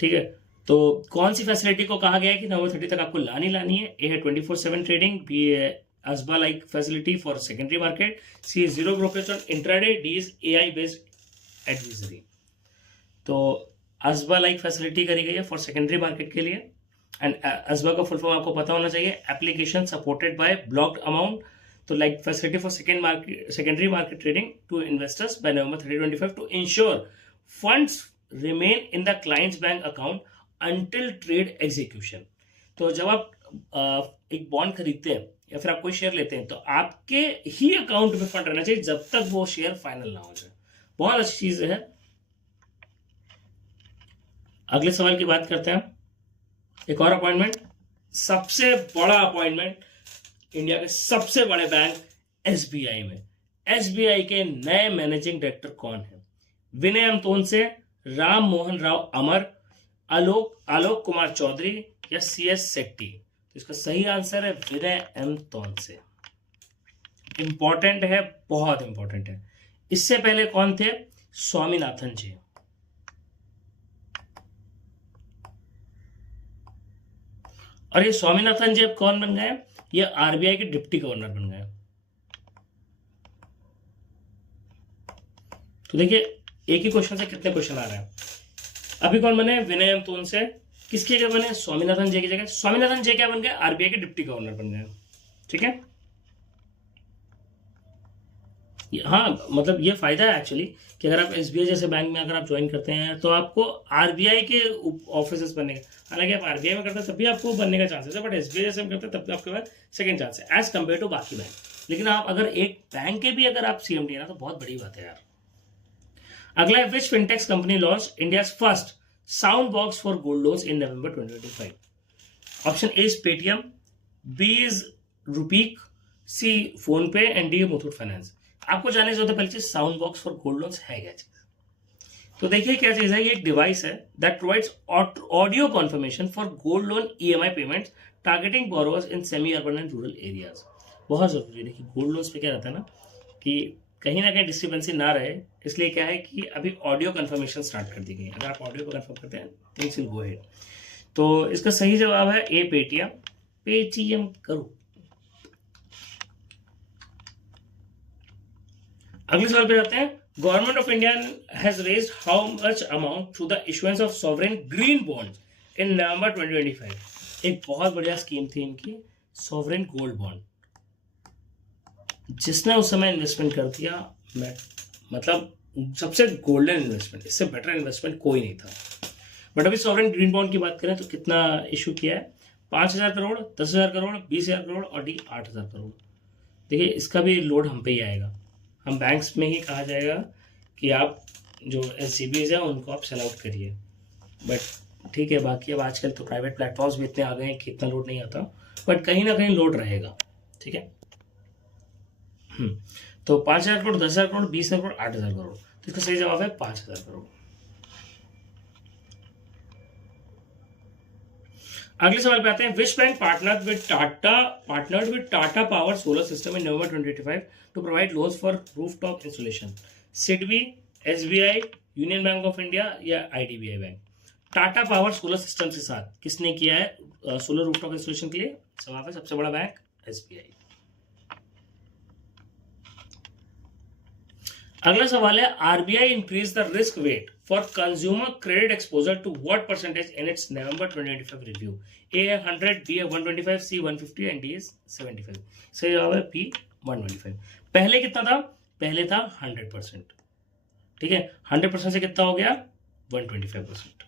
ठीक है। तो कौन सी फैसिलिटी को कहा गया है कि नवंबर 30 तक आपको लानी है। ए है 24/7 ट्रेडिंग, बी है ASBA like facility for secondary market, C is zero brokerage on intraday, D is AI based advisory। तो ASBA like facility करी गई है फॉर सेकेंडरी मार्केट के लिए, एंड ASBA का फुल फॉर्म आपको पता होना चाहिए, application supported by blocked amount. तो like facility for secondary market trading to investors by November 2025 to ensure funds remain in the clients bank account until trade execution. तो जब आप एक बॉन्ड खरीदते हैं या फिर आप कोई शेयर लेते हैं तो आपके ही अकाउंट में फंड रहना चाहिए जब तक वो शेयर फाइनल ना हो जाए। बहुत अच्छी चीज है। अगले सवाल की बात करते हैं। एक और अपॉइंटमेंट, सबसे बड़ा अपॉइंटमेंट इंडिया के सबसे बड़े बैंक एसबीआई में। एसबीआई के नए मैनेजिंग डायरेक्टर कौन है? विनय एम से, राम मोहन राव अमर, आलोक कुमार चौधरी या CS शेट्टी। तो इसका सही आंसर है विनय एम से। इंपॉर्टेंट है, बहुत इंपॉर्टेंट है। इससे पहले कौन थे? स्वामीनाथन जी। और ये स्वामीनाथन जी अब कौन बन गए? ये आरबीआई के डिप्टी गवर्नर बन गए। तो देखिए एक ही क्वेश्चन से कितने क्वेश्चन आ रहे हैं। अभी कौन बने? विनय एम से। किसकी जगह बने? स्वामीनाथन जी की जगह। स्वामीनाथन जी क्या बन गए? आरबीआई के डिप्टी गवर्नर बन गए। ठीक है, हाँ मतलब ये फायदा है एक्चुअली कि अगर आप एसबीआई जैसे बैंक में अगर आप ज्वाइन करते हैं तो आपको आरबीआई के ऑफिसर्स बनने का, हालांकि आप आरबीआई में करते हैं तब भी आपको बनने का चांसेस है, बट एसबीआई जैसे में करते हैं तब आपके पास सेकंड चांस है एज कम्पेयर टू बाकी बैंक। लेकिन आप अगर एक बैंक के भी अगर आप सीएमडी है ना तो बहुत बड़ी बात है यार। अगला है which fintechs company launch India's first sound box for gold loans in November 2025। Option A is Paytm, B is Rupeek, C PhonePe and D Muthoot finance. आपको जानने से पहले चीज sound box for gold loans है क्या चीज? तो देखिए क्या चीज है। ये एक डिवाइस है that provides audio conformation for gold loan EMI payments targeting borrowers in semi urban and rural areas. बहुत जरूरी है। देखिए गोल्ड लोन्स पे क्या रहता है ना कि कहीं ना कहीं डिस्क्रिपेंसी ना रहे, इसलिए क्या है कि अभी ऑडियो कन्फर्मेशन स्टार्ट कर दी गई है। अगर आप ऑडियो को कन्फर्म करते हैं थिंग्स विल गो अहेड। तो इसका सही जवाब है ए पेटीएम। पेटीएम करो। अगले सवाल पे जाते हैं। Government of India has raised how much amount through the issuance of sovereign green bond in November 2025। एक बहुत बढ़िया स्कीम थी इनकी, सॉवरेन गोल्ड बॉन्ड। जिसने उस समय इन्वेस्टमेंट कर दिया, मैं मतलब सबसे गोल्डन इन्वेस्टमेंट, इससे बेटर इन्वेस्टमेंट कोई नहीं था। बट अभी सॉवरेन ग्रीन बॉन्ड की बात करें तो कितना इशू किया है? 5,000 करोड़, 10,000 करोड़, 20,000 करोड़ और डी 8,000 करोड़। देखिए इसका भी लोड हम पे ही आएगा। हम बैंक्स में ही कहा जाएगा कि आप जो SCBs हैं उनको आप सेल आउट करिए, बट ठीक है बाकी अब आजकल तो प्राइवेट प्लेटफॉर्म्स भी इतने आ गए हैं कि इतना लोड नहीं आता, बट कहीं ना कहीं लोड रहेगा। ठीक है, तो 5,000 करोड़, 10,000 करोड़, 20,000 करोड़, 8,000 करोड़। तो इसका सही जवाब है 5,000 करोड़। अगले सवाल पे आते हैं, which bank partnered with Tata power solar system in November 2025 to provide loans for rooftop installation? SIDBI, SBI, union bank of India या IDBI bank? Tata power solar system के साथ किसने किया है सोलर रूफटॉप इंस्टॉलेशन के लिए? जवाब है सबसे बड़ा बैंक एसबीआई। अगला सवाल है, RBI increase the risk weight for consumer credit exposure to what percentage in its November 2025 review? A है 100, बी है 125, सी 150 एंड डी इज 75। सही जवाब है पी 125। पहले कितना था? पहले था 100%। ठीक है, 100% से कितना हो गया? 125%।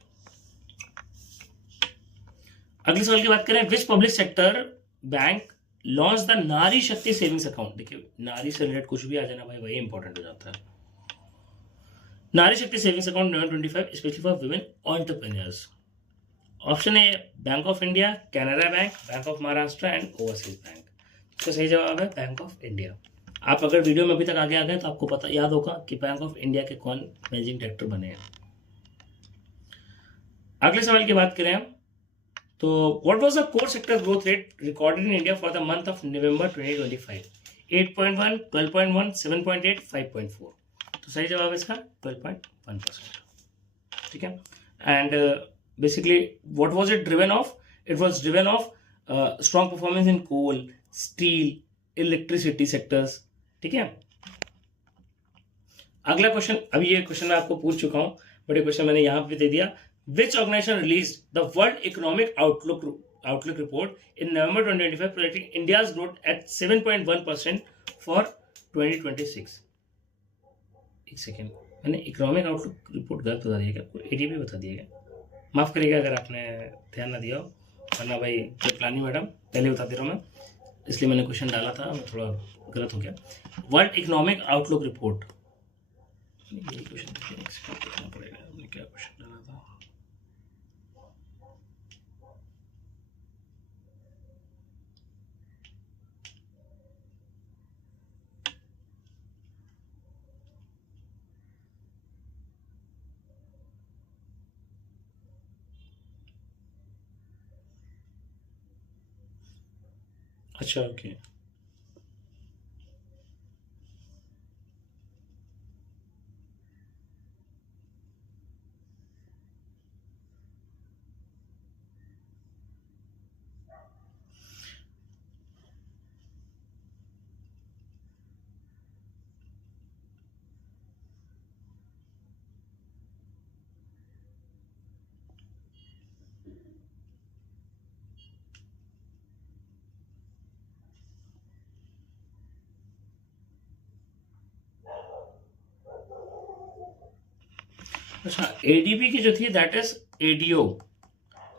अगले सवाल की बात करें, which public sector bank launch the Nari Shakti savings account? देखिए, नारी से रिलेटेड कुछ भी आ जाना भाई वही इंपॉर्टेंट हो जाता है। नारी Shakti savings account 25 specially for women entrepreneurs. Option A bank of India, Canara bank, bank of Maharashtra and overseas bank. इसका सही जवाब है बैंक ऑफ इंडिया। आप अगर वीडियो में अभी तक आगे आ गए तो आपको पता याद होगा कि बैंक ऑफ इंडिया के कौन मैनेजिंग डायरेक्टर बने हैं। अगले सवाल की बात करें हम, तो what was the core sector growth rate recorded in India for the month of November 2025? 8.1, 12.1, 7.8, 5.4। तो सही जवाब है इसका 12.1%। ठीक है, and basically what was it driven of? It was driven of strong performance in coal, steel, electricity sectors. ठीक है, अगला क्वेश्चन, अभी ये क्वेश्चन मैं आपको पूछ चुका हूं बट ये क्वेश्चन मैंने यहां पे दे दिया। Which organization released the World Economic Outlook report in November 2025 projecting India's growth at 7.1% for 2026? एक सेकेंड, मैंने इकोनॉमिक आउटलुक रिपोर्ट गलत बता दिया क्या? आपको एडीबी बता दिया क्या? माफ करिएगा अगर आपने ध्यान ना दिया हो, वरना भाई प्लानी मैडम पहले बता दे रहा हूँ मैं, इसलिए मैंने क्वेश्चन डाला था, मैं थोड़ा गलत हो गया। वर्ल्ड इकोनॉमिक आउटलुक रिपोर्ट, ये क्वेश्चन देखना पड़ेगा, हमने क्या क्वेश्चन डाला था? अच्छा ओके, अच्छा एडीबी की जो थी that is ADO,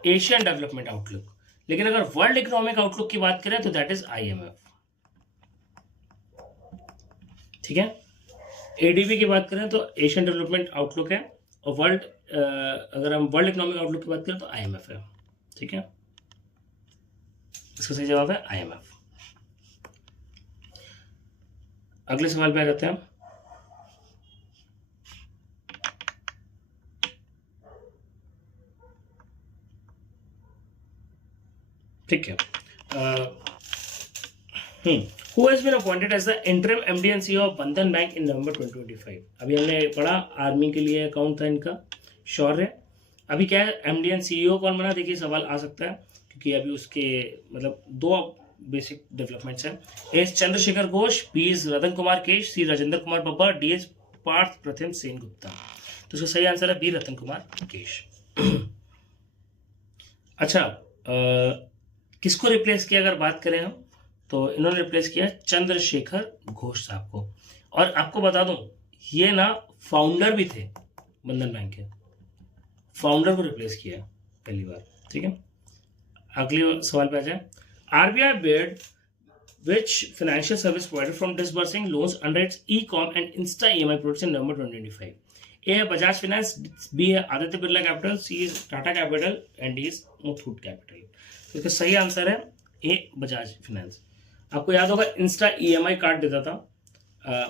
Asian development outlook, लेकिन अगर वर्ल्ड इकोनॉमिक आउटलुक की बात करें तो दैट इज आईएमएफ। ठीक है, एडीबी की बात करें तो एशियन डेवलपमेंट आउटलुक है, और वर्ल्ड अगर हम वर्ल्ड इकोनॉमिक आउटलुक की बात करें तो आईएमएफ है। ठीक है, इसका सही जवाब है आईएमएफ। अगले सवाल पे आ जाते हैं। ठीक है, who has been appointed as the interim MD and CEO of बंधन बैंक in November 2025? अभी हमने पढ़ा आर्मी के लिए अकाउंट था इनका, शौर्य। अभी क्या है, एमडी एंड सीईओ कौन बना? देखिए सवाल आ सकता है क्योंकि अभी उसके मतलब दो बेसिक डेवलपमेंट्स हैं। S Chandrashekhar Ghosh, B is Ratan Kumar Kesh, C Rajendra Kumar Babbar, D S Partha Pratham Sen Gupta. तो इसका सही आंसर है बी रतन कुमार केश। अच्छा, किसको रिप्लेस किया अगर बात करें हम, तो इन्होंने रिप्लेस किया चंद्रशेखर घोष साहब को। और आपको बता दूं ये ना फाउंडर भी थे बंधन बैंक के, फाउंडर को रिप्लेस किया पहली बार। ठीक है, अगले सवाल पे आ जाए। RBI bed which financial service provider from disbursing loans under its e-com and insta EMI products in November 2025? A है बजाज फाइनेंस, बी है Aditya Birla Capital, C is Tata Capital and D is Muthoot Capital. तो इसका सही आंसर है ए बजाज फाइनेंस। आपको याद होगा Insta EMI card देता था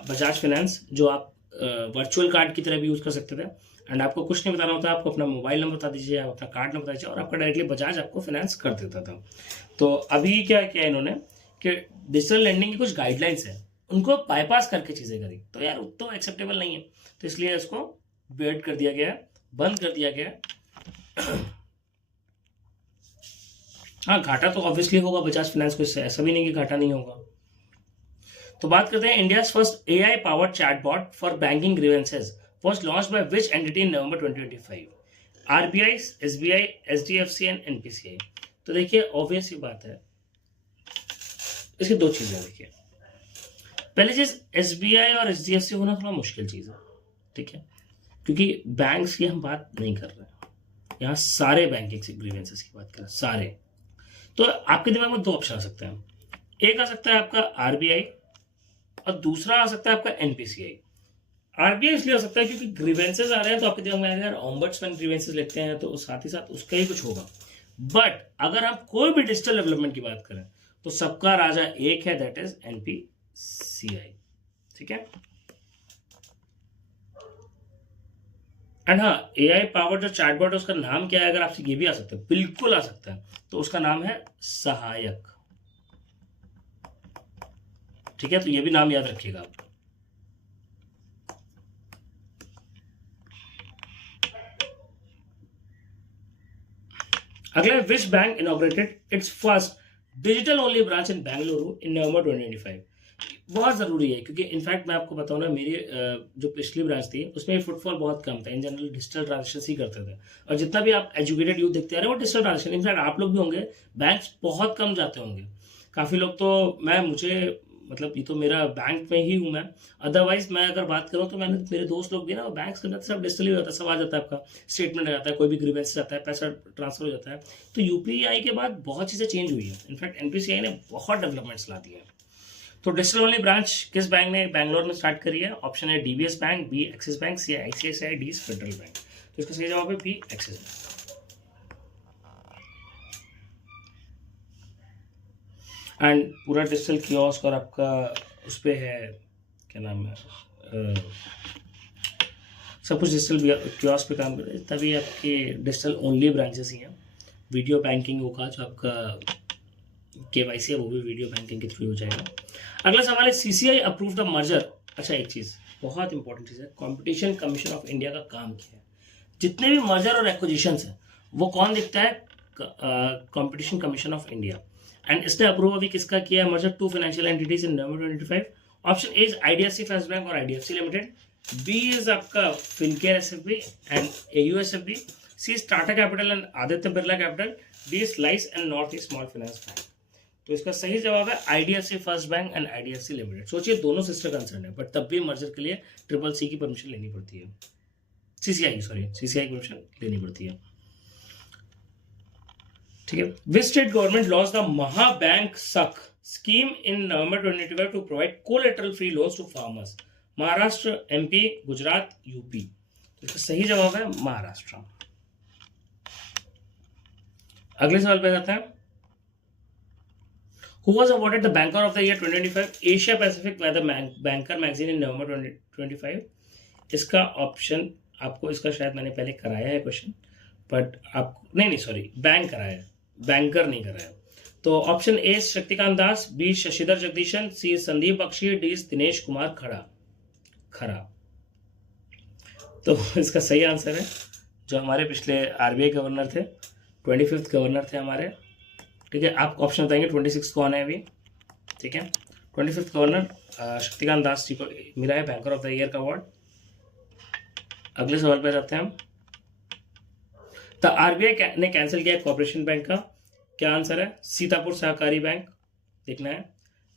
बजाज फाइनेंस, जो आप वर्चुअल कार्ड की तरह भी यूज़ कर सकते थे। एंड आपको कुछ नहीं बताना होता, आपको अपना मोबाइल नंबर बता दीजिए, आप अपना कार्ड नंबर बता दीजिए और आपका डायरेक्टली बजाज आपको फाइनेंस कर देता था। तो अभी क्या किया इन्होंने कि डिजिटल लेंडिंग की कुछ गाइडलाइंस है, उनको बाईपास करके चीज़ें करी, तो यार तो एक्सेप्टेबल नहीं है, तो इसलिए इसको बेड कर दिया गया, बंद कर दिया गया। हाँ, घाटा तो ऑब्वियसली होगा बजाज फाइनेंस को, इससे ऐसा भी नहीं कि घाटा नहीं होगा। तो बात करते हैं, India first AI powered chatbot for banking grievances was launched by which entity in November 2025? RBI, SBI, SDFC and NPCI। तो देखिए ऑब्वियस ही बात है, इसकी दो चीजें देखिए। पहली चीज, SBI और SDFC होना थोड़ा मुश्किल चीज है, ठीक है, क्योंकि बैंक्स की हम बात नहीं कर रहे हैं यहाँ, सारे बैंकिंग ग्रीवेंसेस की बात कर रहे हैं, सारे। तो आपके दिमाग में दो ऑप्शन आ सकते हैं, एक आ सकता है आपका RBI और दूसरा आ सकता है आपका NPCI। RBI इसलिए हो सकता है क्योंकि ग्रीवेंसेस आ रहे हैं, तो आपके दिमाग में अगर ऑम्बड्समैन ग्रीवेंसेस लिखते हैं तो साथ ही साथ उसका ही कुछ होगा। बट अगर हम कोई भी डिजिटल डेवलपमेंट की बात करें तो सबका राजा एक है, दैट इज NPCI, ठीक है। एंड हाँ, AI पावर जो चैटबॉट है उसका नाम क्या है, अगर आपसे ये भी आ सकता है, बिल्कुल आ सकता है, तो उसका नाम है सहायक, ठीक है, तो ये भी नाम याद रखिएगा आप। अगला, which bank inaugurated its first digital only branch in Bengaluru in November 2025? बहुत ज़रूरी है, क्योंकि इनफैक्ट मैं आपको बताऊँ ना, मेरी जो पिछली ब्रांच थी उसमें फुटफॉल बहुत कम था, इन जनरल डिजिटल ट्रांजेक्शन ही करते थे, और जितना भी आप एजुकेटेड यूथ देखते आ रहे हैं वो डिजिटल ट्रांजेक्शन, इनफैक्ट आप लोग भी होंगे, बैंक्स बहुत कम जाते होंगे, काफ़ी लोग तो, मुझे मतलब ये तो मेरा बैंक में ही हूँ मैं, अदरवाइज मैं अगर बात करूँ तो मैंने, मेरे दोस्त लोग भी ना, बैंक्स के अंदर सब डिजिटल ही होता है, सब आ जाता है, आपका स्टेटमेंट आ जाता है, कोई भी ग्रीवेंस जाता है, पैसा ट्रांसफर हो जाता है। तो UPI के बाद बहुत चीज़ें चेंज हुई है, इनफैक्ट NPCI ने बहुत डेवलपमेंट्स ला दी है। तो डिजिटल ओनली ब्रांच किस बैंक ने बैंगलोर में स्टार्ट करी है? ऑप्शन है DBS bank, B axis bank, C ICICI, D federal bank. तो इसका सही जवाब है B एक्सिस बैंक। एंड पूरा डिजिटल कियोस्क और आपका उस पर है, क्या नाम है, सब कुछ डिजिटल कियोस्क पे काम करते हैं, तभी आपके डिजिटल ओनली ब्रांचेस ही हैं। वीडियो बैंकिंग होगा, जो आपका KYC है वो भी वीडियो बैंकिंग के थ्रू हो जाएगा। अगला सवाल है, CCI अप्रूव द मर्जर। अच्छा, एक चीज़ बहुत इंपॉर्टेंट चीज़ है, कॉम्पिटिशन कमीशन ऑफ इंडिया का काम क्या है? जितने भी मर्जर और एक्विजिशंस हैं वो कौन देखता है? Competition Commission of India. And इसने अप्रूव अभी किसका किया है? Merger 2 financial entities in November 2025। Option A is IDFC First Bank और IDFC लिमिटेड, बी इज आपका Fincare SFB and AU SFB, C is Tata Capital and Aditya Birla Capital, D Slice and North East Small finance bank. तो इसका सही जवाब है IDFC First Bank and IDFC limited. सोचिए दोनों sister concern है, बट तब भी मर्जर के लिए CCC की परमिशन लेनी पड़ती है, CCI की परमिशन लेनी पड़ती है, ठीक है। Which state government launch the Mahabank सक scheme in November 2025 to provide collateral free loans to farmers? Maharashtra, MP, Gujarat, UP। तो इसका सही जवाब है महाराष्ट्र। अगले सवाल पे जाते हैं, Who was awarded the Banker of the Year 2025 Asia Pacific by the Banker magazine in November 2025? इसका ऑप्शन आपको, इसका शायद मैंने पहले कराया है क्वेश्चन, बट आप नहीं सॉरी, बैंक कराया है, बैंकर नहीं कराया। तो option A Shaktikanta Das, B Shashidhar Jagdishan, C Sandeep Bakhshi, D Dinesh Kumar Khara. तो इसका सही आंसर है जो हमारे पिछले RBI गवर्नर थे, 25th गवर्नर थे हमारे, ठीक है। आप ऑप्शन बताएंगे 26 कौन है अभी, ठीक है। 25th गवर्नर शक्तिकांत दास जी को मिला है बैंकर ऑफ द ईयर का अवार्ड। अगले सवाल पे जाते हैं हम, द RBI ने कैंसिल किया कॉर्पोरेशन बैंक का, क्या आंसर है? सीतापुर सहकारी बैंक। देखना है,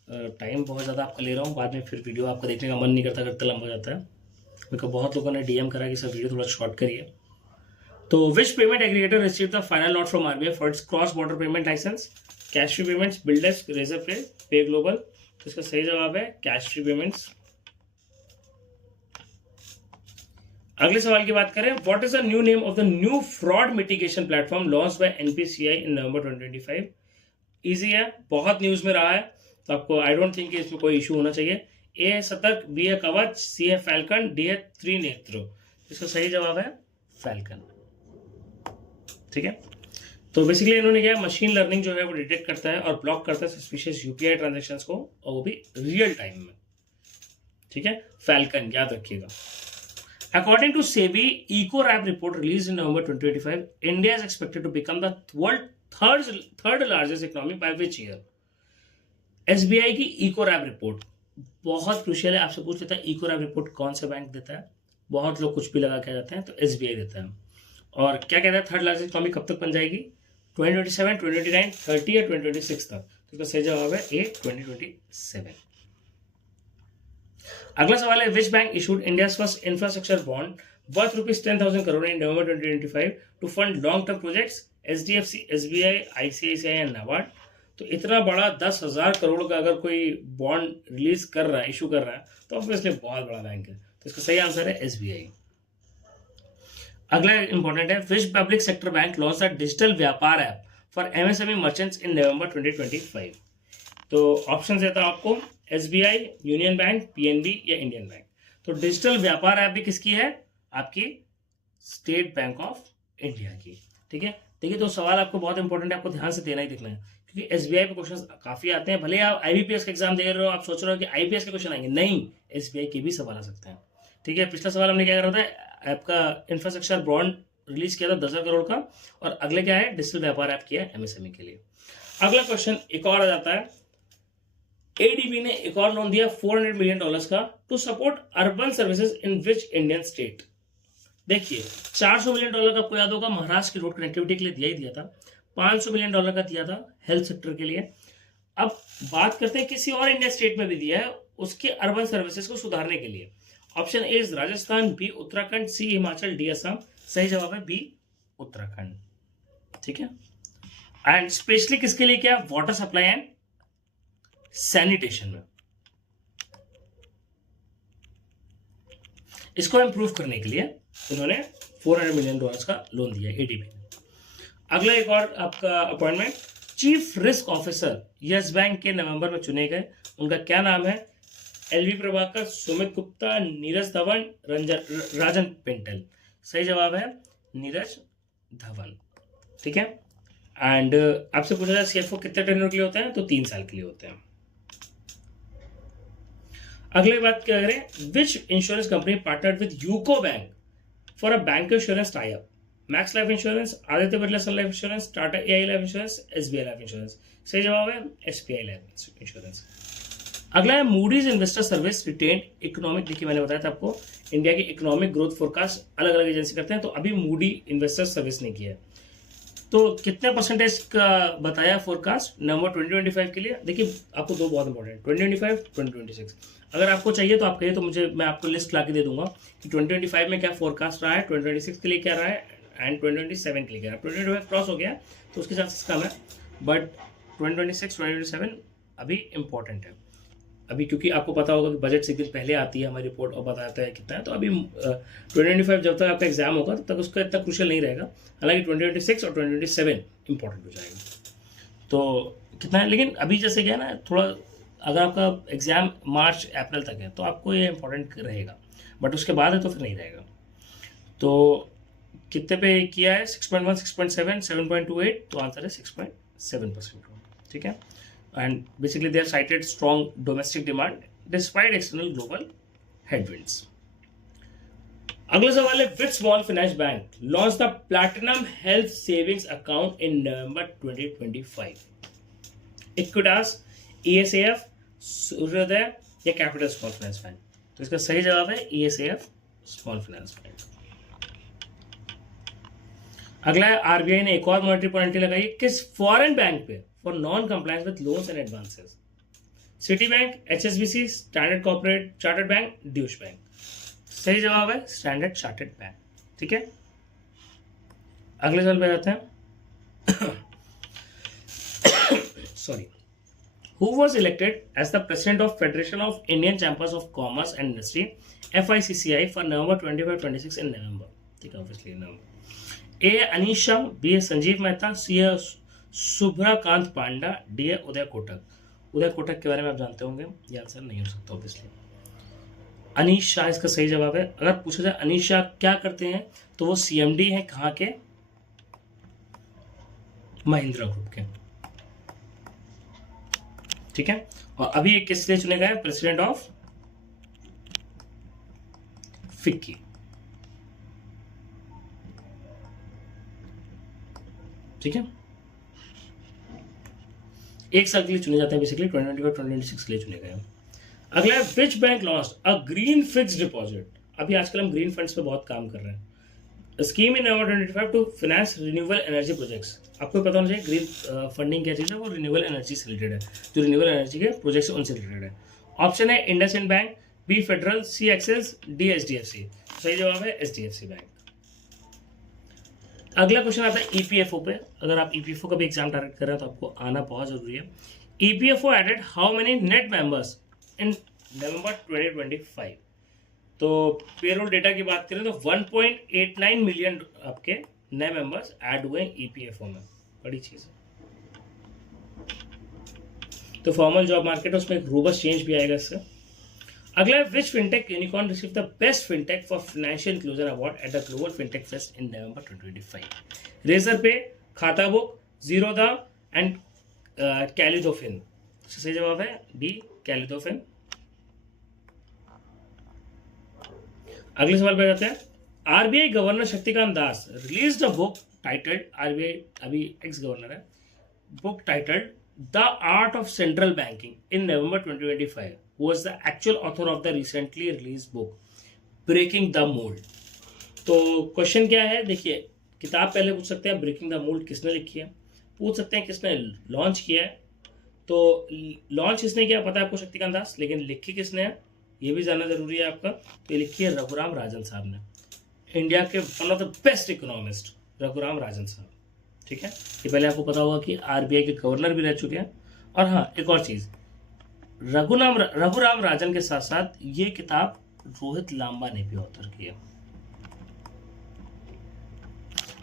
टाइम बहुत ज़्यादा आपका ले रहा हूँ, बाद में फिर वीडियो आपका देखने का मन नहीं करता, करते लंबा हो जाता है। मेरे को बहुत लोगों ने DM करा कि सर वीडियो थोड़ा शॉर्ट करिए। तो which payment aggregator receive the final note from RBI for its cross border payment license? Cash free payments, BillDesk, Razorpay, pay global. तो इसका सही जवाब है कैश फ्री पेमेंट्स। अगले सवाल की बात करें, what is the new name of the new fraud mitigation platform launched by NPCI in November 2025? Easy है, बहुत न्यूज में रहा है, तो आपको आई डोंट थिंक इसमें कोई इशू होना चाहिए। ए है सतर्क, बी है कवच, सी है फैल्कन, डी है त्रिनेत्र। इसका सही जवाब है फैल्कन। ठीक है, तो बेसिकली इन्होंने क्या, मशीन लर्निंग जो है वो डिटेक्ट करता है और ब्लॉक करता है सस्पिशियस यूपीआई ट्रांजैक्शंस को, और वो भी रियल टाइम में। ठीक है, फैल्कन याद रखिएगा। According to SEBI Eco-Rap report released in November 2025, India is expected to become the world third largest economy by which year? SBI की Eco-Rap रिपोर्ट बहुत क्रूशियल है, आपसे पूछ लेता है Eco-Rap रिपोर्ट कौन सा बैंक देता है। बहुत लोग कुछ भी लगा के जाते हैं, तो SBI देता है। और क्या कहता है, थर्ड लार्जेस्ट इकोनॉमी कब तक बन जाएगी? 2027, 2029, 30 या 2026 तक। तो इसका सही जवाब है ए 2027। अगला सवाल है, which bank issued India first infrastructure bond worth ₹10,000 crore in November 2025 to fund long term projects? HDFC, SBI, ICICI या नाबार्ड। तो इतना बड़ा 10,000 करोड़ का अगर कोई बॉन्ड रिलीज कर रहा है, इशू कर रहा है, तो ऑब्वियसली बहुत बड़ा बैंक है। तो इसका सही आंसर है SBI। अगला इंपॉर्टेंट है, which public sector bank launch a digital Vyapar app for MSME merchants in November 2025? तो ऑप्शन देता हूं आपको, SBI, यूनियन बैंक, PNB या इंडियन बैंक। तो डिजिटल व्यापार ऐप भी किसकी है? आपकी स्टेट बैंक ऑफ इंडिया की। ठीक है, देखिए तो सवाल आपको बहुत इंपॉर्टेंट है, आपको ध्यान से देना ही दिखना है, क्योंकि SBI पे क्वेश्चन काफी आते हैं। भले आप IBPS का एग्जाम दे रहे हो, आप सोच रहे हो कि IPS के क्वेश्चन आएंगे, नहीं, SBI के भी सवाल आ सकते हैं। ठीक है, पिछला सवाल हमने क्या करा था, ऐप का इंफ्रास्ट्रक्चर बॉन्ड रिलीज किया था 10,000 करोड़ का, और अगले क्या है, डिजिटल व्यापार ऐप किया है MSME के लिए। अगला क्वेश्चन एक और आ जाता है, ADB ने एक और लोन दिया $400 मिलियन का to support urban services in which Indian state? देखिए, $400 मिलियन का आपको याद होगा महाराष्ट्र की रोड कनेक्टिविटी के लिए दिया ही दिया था, $500 मिलियन का दिया था हेल्थ सेक्टर के लिए। अब बात करते हैं किसी और इंडिया स्टेट में भी दिया है उसके अर्बन सर्विसेज को सुधारने के लिए। Option A Rajasthan, B Uttarakhand, C Himachal, D Assam. सही जवाब है बी उत्तराखंड। ठीक है, एंड स्पेशली किसके लिए क्या, वाटर सप्लाई एंड सैनिटेशन में, इसको इंप्रूव करने के लिए उन्होंने $400 मिलियन का लोन दिया ADB ने। अगला एक और आपका appointment, chief risk officer yes bank के नवंबर में चुने गए, उनका क्या नाम है? LV प्रभाकर, सुमित गुप्ता, नीरज धवन, राजन पिंटल। सही जवाब है नीरज धवन। ठीक है, एंड आपसे पूछा जाए CFO कितने टेन्योर के लिए होते हैं, तो 3 साल के लिए होते हैं। अगली बात क्या करें, which insurance company partnered with UCO Bank for a bank insurance tie up? Max Life Insurance, Aditya Birla Sun Life Insurance, Tata AI Life Insurance, SBI Life Insurance. सही जवाब है SBI लाइफ इंश्योरेंस। अगला है, Moody's Investor Service retain economic, देखिए मैंने बताया था आपको इंडिया की इकोनॉमिक ग्रोथ फोरकास्ट अलग अलग एजेंसी करते हैं, तो अभी मूडी इन्वेस्टर सर्विस ने किया है। तो कितने परसेंटेज का बताया फोरकास्ट नवंबर 2025 के लिए? देखिए आपको दो बहुत इंपॉर्टेंट, 2025, 2026। अगर आपको चाहिए तो आप कहिए, तो मुझे मैं आपको लिस्ट ला के दे दूंगा कि 2025 में क्या फोरकास्ट रहा है, 2026 के लिए क्या रहा है, एंड 2027 के लिए क्या है। 2025 क्रॉस हो गया तो उसके चांसेस कम है, बट 2026, 2027 अभी इंपॉर्टेंट है। अभी क्योंकि आपको पता होगा कि बजट से दिन पहले आती है हमारी रिपोर्ट और बताता है कितना है, तो अभी 2025 जब तक आपका एग्जाम होगा तब तक उसका इतना क्रूशियल नहीं रहेगा। हालांकि 2026 और 2027 इंपॉर्टेंट हो जाएगा। तो कितना है, लेकिन अभी जैसे क्या है ना, थोड़ा अगर आपका एग्जाम मार्च अप्रैल तक है तो आपको ये इंपॉर्टेंट रहेगा, बट उसके बाद है तो फिर नहीं रहेगा। तो कितने पे किया है, 6.1, 6.7, 7.28, तो आंसर है 6.7%। ठीक है, and basically they have cited strong domestic demand despite external global headwinds. अगला सवाल है, which small finance bank launched the Platinum Health Savings Account in November 2025? Equitas, ESAF, सूर्योदय या कैपिटल स्मॉल फाइनेंस बैंक? तो इसका सही जवाब है ESAF स्मॉल फाइनेंस बैंक। अगला है, RBI ने एक और मॉनेटरी पॉलिसी लगाई किस फॉरेन बैंक पे for non-compliance with loans and advances? Citibank, HSBC, Standard Chartered Bank, Deutsche Bank। सही जवाब है स्टैंडर्ड चार्टर्ड बैंक। ठीक है, अगले सवाल पे जाते हैं। Sorry, who was elected as the president of Federation of Indian Chambers of Commerce and Industry FICCI for November 25-26 in November? ठीक है, ऑब्वियसली नवंबर। A Anisha, B Sanjeev Mehta, C Shubhrakant Panda, D है उदय कोटक। उदय कोटक के बारे में आप जानते होंगे, ये आंसर नहीं हो सकता ऑब्वियसली। अनीश शाह इसका सही जवाब है। अगर पूछा जाए अनीश शाह क्या करते हैं, तो वो सीएमडी हैं कहाँ के, महिंद्रा ग्रुप के। ठीक है, और अभी किस लिए चुने गए, प्रेसिडेंट ऑफ फिक्की। ठीक है, एक साल के लिए चुने जाते हैं बेसिकली, 2025-2026 के लिए चुने गए। अगला है which bank launched a green fixed deposit. अभी आजकल हम ग्रीन फंड्स पे बहुत काम कर रहे हैं। Scheme in November 2025 to finance renewable energy projects. आपको पता होना चाहिए ग्रीन फंडिंग क्या चीज़ है, वो रिन्यूएबल एनर्जी से रिलेटेड है, जो रिन्यूएबल एनर्जी के प्रोजेक्ट से उनसे रिलेटेड है। ऑप्शन है इंडसइंड बैंक, बी फेडरल, सी एक्सिस, डी एचडीएफसी। सही जवाब है एचडीएफसी बैंक। अगला क्वेश्चन आता है ईपीएफओ पे। अगर आप ईपीएफओ का भी एग्जाम टारगेट कर रहे हैं तो आपको आना बहुत जरूरी है। EPFO added how many net members in November 2025। तो पेरोल डेटा की बात करें तो 1.89 मिलियन आपके नए मेंबर्स ऐड हुए ईपीएफओ में। बड़ी चीज है। तो फॉर्मल जॉब मार्केट उसमें एक रोबस्ट चेंज भी आएगा इससे। अगला है which fintech unicorn receive the best fintech for financial inclusion award at the global fintech fest in November 2025। Razorpay, खाता बुक, जीरोदा एंड कैलिडोफिन। सही जवाब है डी कैलिडोफिन। अगले सवाल पे जाते हैं। RBI governor Shaktikanta Das released a book titled, RBI अभी एक्स गवर्नर है, book titled the art of central banking in November 2025 was the actual author of the recently released book Breaking the Mold। तो question क्या है, देखिए किताब पहले पूछ सकते हैं ब्रेकिंग द मोल्ड किसने लिखी है, पूछ सकते हैं किसने लॉन्च किया है। तो लॉन्च किसने किया पता है आपको, शक्तिकांत दास, लेकिन लिखी किसने है ये भी जानना जरूरी है आपका। तो ये लिखी है रघुराम राजन साहब ने, इंडिया के one of the best economist Raghuram Rajan साहब। ठीक है, ये पहले आपको पता होगा कि आरबीआई के गवर्नर भी रह चुके हैं। और हाँ, एक और चीज, रघुराम राजन के साथ साथ ये किताब रोहित लांबा ने भी ऑथर किया।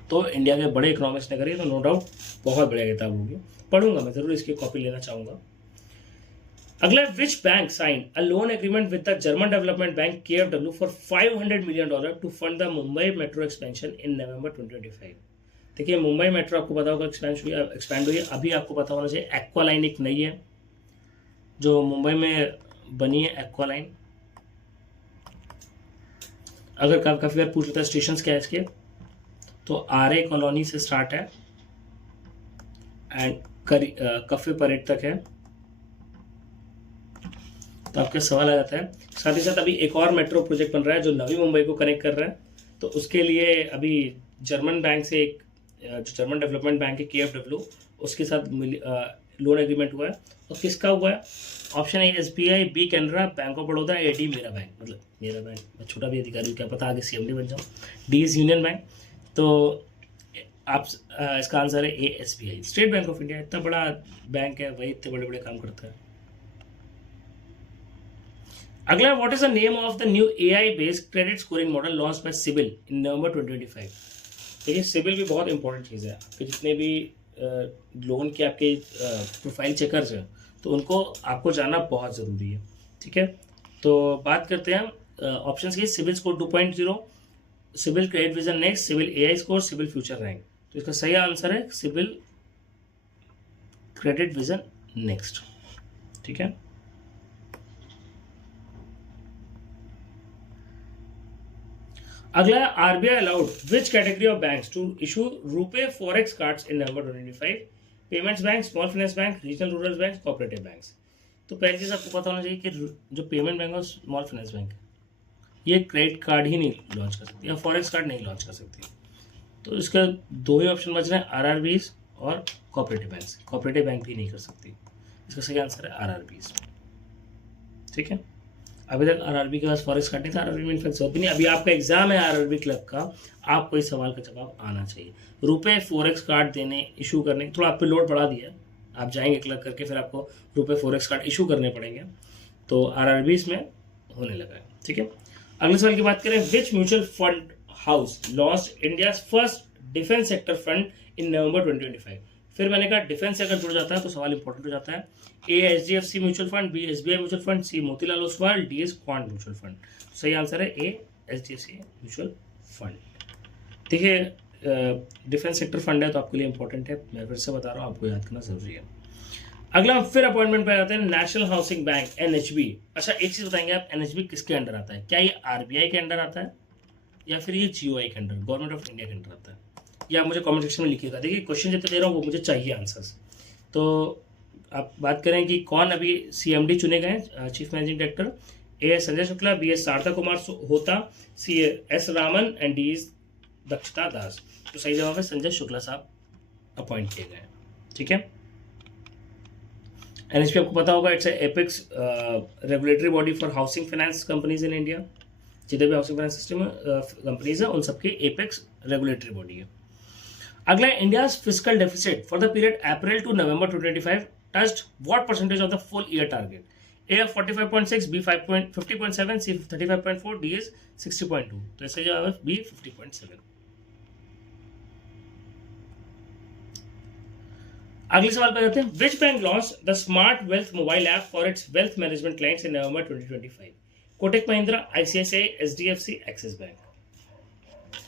तो इंडिया के बड़े इकोनॉमिस्ट ने करी, तो नो डाउट बहुत बढ़िया किताब होगी, पढ़ूंगा मैं जरूर, इसकी कॉपी लेना चाहूंगा। अगला, which bank sign a loan agreement with the German development bank KfW for $500 million to fund the Mumbai metro expansion in November 2025। देखिए मुंबई मेट्रो आपको पता होगा एक्सपैंड हुई है। अभी आपको पता होना चाहिए एक्वा लाइन एक नई है जो मुंबई में बनी है, एक्वा लाइन। अगर काफी बार पूछ लेता है स्टेशन क्या है इसके, तो आरए कॉलोनी से स्टार्ट है एंड कफे परेड तक है। तो आपका सवाल आ जाता है। साथ ही साथ अभी एक और मेट्रो प्रोजेक्ट बन रहा है जो नवी मुंबई को कनेक्ट कर रहा है। तो उसके लिए अभी जर्मन बैंक से एक जो जर्मन डेवलपमेंट बैंक है KfW, उसके साथ लोन एग्रीमेंट हुआ है। और किसका हुआ है, option A SBI, B Canara, Bank of Baroda, AD मेरा बैंक, मतलब मेरा बैंक, मैं छोटा भी अधिकारी हूँ, क्या पता आगे CMD बन जाऊँ, डी इज यूनियन बैंक। तो आप इसका आंसर है A SBI, state bank of India. इतना बड़ा बैंक है, वही इतने बड़े बड़े काम करता है। अगला, what is the name of the new AI based credit scoring model launch by CIBIL in November 2025। देखिए सिबिल भी बहुत इंपॉर्टेंट चीज़ है। आपके जितने भी लोन के आपके प्रोफाइल चेकर्स हैं, तो उनको आपको जानना बहुत ज़रूरी है। ठीक है, तो बात करते हैं ऑप्शंस की। CIBIL score 2.0, CIBIL credit vision next, CIBIL AI score, CIBIL future rank. तो इसका सही आंसर है सिबिल क्रेडिट विजन नेक्स्ट। ठीक है, अगला, RBI allowed which category of banks to issue RuPay forex cards in November 2025। Payments bank, small finance bank, regional rural bank, cooperative banks. तो पहली चीज़ आपको पता होना चाहिए कि जो पेमेंट बैंक और स्मॉल फाइनेंस बैंक ये क्रेडिट कार्ड ही नहीं लॉन्च कर सकती या फॉरेक्स कार्ड नहीं लॉन्च कर सकती। तो इसका दो ही ऑप्शन बच रहे हैं, RRBs और कोऑपरेटिव बैंक्स। कोऑपरेटिव बैंक भी नहीं कर सकती। इसका सही आंसर है RRBs। ठीक है, अभी तक RRB के पास फॉरेक्स कार्ड नहीं था, RRB में इनफैक्ट जरूरत भी नहीं। अभी आपका एग्जाम है RRB क्लर्क का, आपको इस सवाल का जवाब आना चाहिए। रुपए फॉरेक्स कार्ड देने, इशू करने, थोड़ा आप पे लोड बढ़ा दिया, आप जाएंगे क्लर्क करके, फिर आपको रुपए फॉरेक्स कार्ड इशू करने पड़ेंगे। तो RRB इसमें होने लगा है। ठीक है, अगले सवाल की बात करें। Which mutual fund house launched India first defence sector fund in November 2025। फिर मैंने कहा डिफेंस से अगर जुड़ जाता है तो सवाल इंपॉर्टेंट हो जाता है। A HDFC mutual fund, B SBI mutual fund, C Motilal Oswal, D is Quant mutual fund. सही आंसर है ए HDFC म्यूचुअल फंड। देखिए डिफेंस सेक्टर फंड है तो आपके लिए इंपॉर्टेंट है, मैं फिर से बता रहा हूँ, आपको याद करना जरूरी है। अगला फिर अपॉइंटमेंट पे आते हैं नेशनल हाउसिंग बैंक NHB। अच्छा एक चीज बताएंगे आप, NHB किसके अंडर आता है? क्या ये RBI के अंडर आता है या फिर ये GOI के अंडर, गवर्नमेंट ऑफ इंडिया के अंडर आता है? या आप मुझे कमेंट सेक्शन में लिखिएगा। देखिए क्वेश्चन जितने दे रहा हूँ वो मुझे चाहिए आंसर्स। तो आप बात करें कि कौन अभी CMD चुने गए हैं, chief managing director. A Sanjay Shukla, B सारदा कुमार होता, C S Raman and D दक्षता दास। तो सही जवाब है संजय शुक्ला साहब अपॉइंट किए गए। ठीक है, NHB आपको पता होगा it's apex regulatory body for housing finance companies in India. जितने भी हाउसिंग फाइनेंस सिस्टम कंपनीज है उन सबकी एपेक्स रेगुलेटरी बॉडी है। अगला India's fiscal deficit for the period April to November 2025 touched what percentage of the full year target? A 45.6, B 50.7, C 35.4, D is 60.2। तो ऐसे जवाब है B 50.7। अगले सवाल पे जाते हैं। Which bank launch the smart wealth mobile app for its wealth management clients in November 2025? Kotak Mahindra, ICICI, HDFC, axis bank.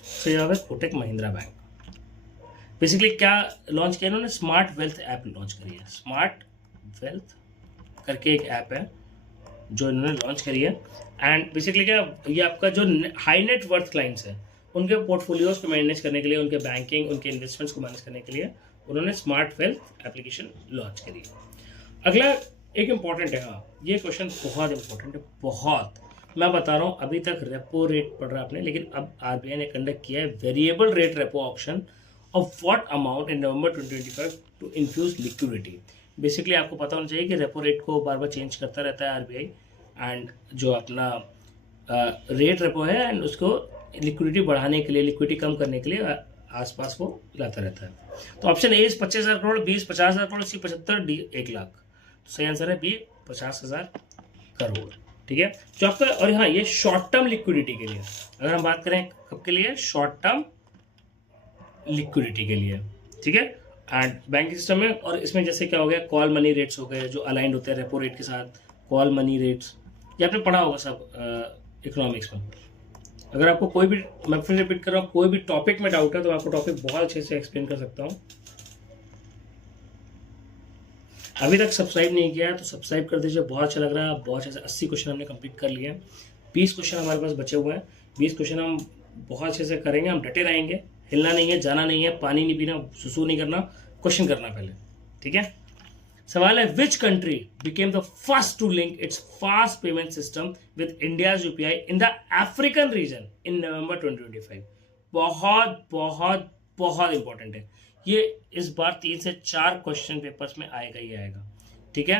सही जवाब है कोटक महिंद्रा बैंक। बेसिकली क्या लॉन्च किया इन्होंने? स्मार्ट वेल्थ ऐप लॉन्च करी है। स्मार्ट वेल्थ करके एक ऐप है जो इन्होंने लॉन्च करी है। एंड बेसिकली क्या ये आपका जो हाई नेट वर्थ क्लाइंट्स हैं उनके पोर्टफोलियोज को मैनेज करने के लिए, उनके बैंकिंग, उनके इन्वेस्टमेंट्स को मैनेज करने के लिए उन्होंने स्मार्ट वेल्थ एप्लीकेशन लॉन्च करी है। अगला एक इंपॉर्टेंट है, हाँ ये क्वेश्चन बहुत इंपॉर्टेंट है, बहुत। मैं बता रहा हूँ अभी तक रेपो रेट पढ़ रहा आपने, लेकिन अब RBI ने कंडक्ट किया है variable rate repo option of what amount in November 2025 to infuse liquidity. Basically आपको पता होना चाहिए कि रेपो रेट को बार बार चेंज करता रहता है RBI, एंड जो अपना रेट रेपो है एंड उसको लिक्विडिटी बढ़ाने के लिए, लिक्विडिटी कम करने के लिए आसपास वो लाता रहता है। तो option A 25,000 crore, B 50,000 crore, C 75, D 1 lakh. तो सही आंसर है बी 50,000 करोड़। ठीक है, जो आपका, और हाँ ये शॉर्ट टर्म लिक्विडिटी के लिए, अगर हम बात करें कब के लिए, शॉर्ट टर्म लिक्विडिटी के लिए। ठीक है, एंड बैंकिंग सिस्टम में, और इसमें जैसे क्या हो गया, कॉल मनी रेट्स हो गए जो अलाइंड होते हैं रेपो रेट के साथ, कॉल मनी रेट्स, ये आपने पढ़ा होगा सब इकोनॉमिक्स में। अगर आपको कोई भी, मैं फिर रिपीट कर रहा हूँ, कोई भी टॉपिक में डाउट है तो मैं आपको टॉपिक बहुत अच्छे से एक्सप्लेन कर सकता हूँ। अभी तक सब्सक्राइब नहीं किया है तो सब्सक्राइब कर दीजिए, बहुत अच्छा लग रहा है। बहुत अच्छे से 80 क्वेश्चन हमने कंप्लीट कर लिए हैं, 20 क्वेश्चन हमारे पास बचे हुए हैं। 20 क्वेश्चन हम बहुत अच्छे से करेंगे, हम डटे रहेंगे, हिलना नहीं है, जाना नहीं है, पानी नहीं पीना, सुसु नहीं करना, क्वेश्चन करना पहले। ठीक है, सवाल है which country became the first to link its fast payment system with India's UPI in the African region in November 2025? बहुत बहुत बहुत इंपॉर्टेंट है ये, इस बार 3 से 4 क्वेश्चन पेपर्स में आएगा ही आएगा। ठीक है,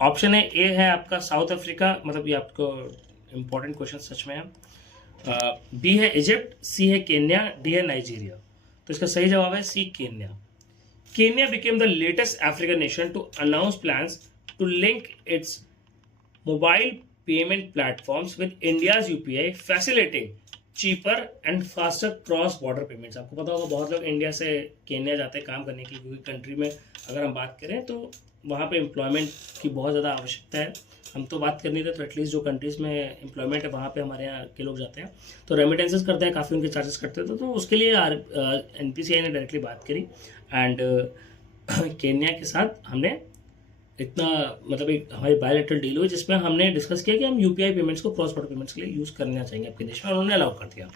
ऑप्शन ए है आपका साउथ अफ्रीका, मतलब ये आपको इंपॉर्टेंट क्वेश्चन सच में है। बी है इजिप्ट, सी है केन्या, डी है नाइजीरिया। तो इसका सही जवाब है सी Kenya. Kenya became the latest African nation to announce plans to link its mobile payment platforms with India's UPI, facilitating cheaper and faster cross-border payments। आपको पता होगा बहुत लोग इंडिया से केन्या जाते हैं काम करने के लिए, क्योंकि कंट्री में अगर हम बात करें तो वहाँ पे एम्प्लॉयमेंट की बहुत ज़्यादा आवश्यकता है। हम तो बात करनी थी तो एटलीस्ट जो कंट्रीज़ में एम्प्लॉयमेंट है वहाँ पे हमारे यहाँ के लोग जाते हैं, तो रेमिटेंसेस करते हैं, काफ़ी उनके चार्जेस करते थे, तो उसके लिए NPCI ने डायरेक्टली बात करी एंड केन्या के साथ हमने इतना, मतलब एक हमारी बायलैटरल डील हुई जिसमें हमने डिस्कस किया कि हम UPI पेमेंट्स को क्रॉस बॉर्डर पेमेंट्स के लिए यूज़ करना चाहेंगे आपके देश में, और उन्होंने अलाउ कर दिया।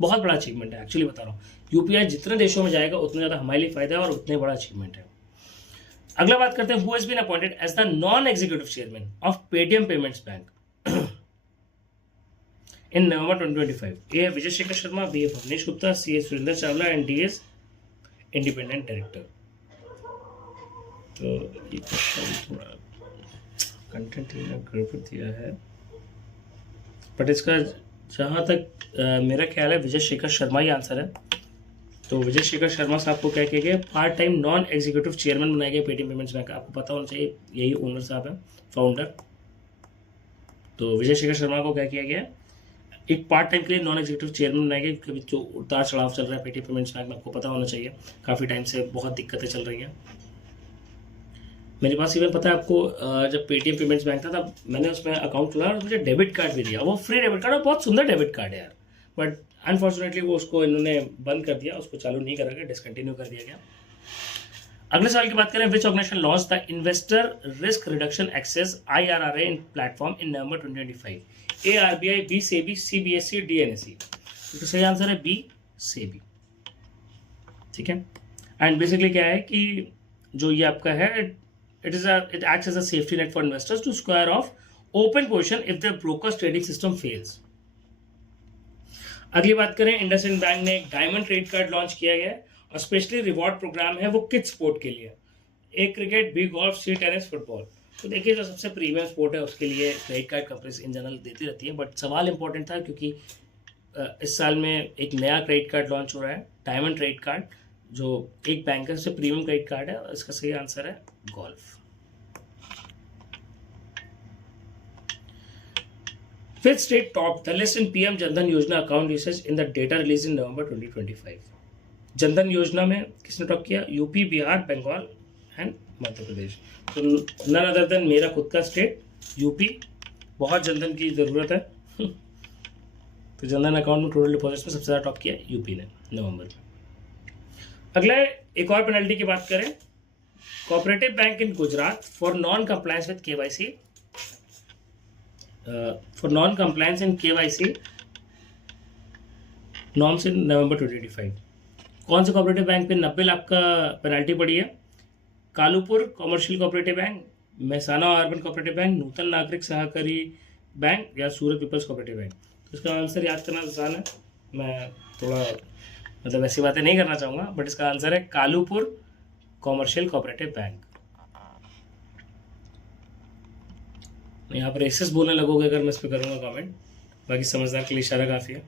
बहुत बड़ा अचीवमेंट है, एक्चुअली बता रहा हूँ। UPI जितने देशों में जाएगा उतना ज़्यादा हमारे लिए फायदा है और उतने बड़ा अचीवमेंट है। अगला बात करते हैं, who has been appointed as the non executive chairman of Paytm payments bank in November 2025? A है विजय शेखर शर्मा, बी है भुवनेश गुप्ता, सी है Surendra Chawla and D is independent director. तो ये थोड़ा कंटेंट गड़बड़ दिया है, बट इसका जहाँ तक मेरा ख्याल है विजय शेखर शर्मा ही आंसर है। तो विजय शेखर शर्मा साहब को क्या किया गया, part time non executive chairman बनाया गया पेटीएम पेमेंट्स बैंक। आपको पता होना चाहिए यही ओनर साहब है, फाउंडर। तो विजय शेखर शर्मा को क्या किया गया एक पार्ट टाइम के लिए नॉन एग्जीक्यूटिव चेयरमैन बनाएंगे, क्योंकि जो उतार चढ़ाव चल रहा है पेटीएम पेमेंट्स बैंक में आपको पता होना चाहिए, काफ़ी टाइम से बहुत दिक्कतें चल रही हैं। मेरे पास इवन पता है आपको, जब पेटीएम पेमेंट्स बैंक था तब मैंने उसमें अकाउंट खुला और मुझे डेबिट कार्ड भी दिया, वो फ्री डेबिट कार्ड और बहुत सुंदर डेबिट कार्ड है यार, बट अनफॉर्चुनेटली वो उसको इन्होंने बंद कर दिया, उसको चालू नहीं करा गया, डिसकंटिन्यू कर दिया गया। अगले सवाल की बात करें, which organisation launch the investor risk reduction access IRRA in platform in November 2025? A RBI, B SEBI, C BSE, D NSE। तो सही आंसर है B SEBI। ठीक है, एंड बेसिकली क्या है कि जो ये आपका है, it acts as a safety net for investors to square off open position if the broker's trading system fails। अगली बात करें, इंडसइंड बैंक ने एक डायमंड क्रेडिट कार्ड लॉन्च किया गया है और स्पेशली रिवॉर्ड प्रोग्राम है वो किड्स स्पोर्ट के लिए, ए क्रिकेट, बी गोल्फ, सी टेनिस, फुटबॉल। तो देखिए जो सबसे प्रीमियम स्पोर्ट है उसके लिए credit card companies in general देती रहती है, बट सवाल इंपॉर्टेंट था क्योंकि इस साल में एक नया क्रेडिट कार्ड लॉन्च हो रहा है, डायमंड क्रेडिट कार्ड, जो एक बैंकर से प्रीमियम क्रेडिट कार्ड है, और इसका सही आंसर है golf. Fifth state topped the list in PM Jandan Yojana account usage in the data released in November 2025। Jan Dhan योजना में किसने टॉप किया? UP, Bihar, Bengal and Madhya Pradesh. तो नन अदर देन मेरा खुद का स्टेट यूपी, बहुत जनधन की ज़रूरत है तो जनधन अकाउंट में टोटल डिपॉजिट्स में सबसे ज़्यादा टॉप किया यूपी ने नवंबर में। अगला एक और पेनल्टी की बात करें, cooperative bank in Gujarat for non compliance with KYC, for non compliance in KYC norms in November 2025। कौन से कोऑपरेटिव बैंक पे 90 लाख का पेनल्टी पड़ी है? Kalupur commercial cooperative bank, Mehsana urban cooperative bank, Nutan Nagrik Sahakari bank या सूरत पीपल्स कोऑपरेटिव बैंक। तो इसका आंसर याद करना आसान है, मैं थोड़ा मतलब ऐसी बातें नहीं करना चाहूँगा, बट इसका आंसर है कालूपुर कॉमर्शियल कोऑपरेटिव बैंक। यहाँ पर एसेस बोलने लगोगे अगर मैं इस पर करूँगा कमेंट, बाकी समझदार के लिए इशारा काफ़ी है।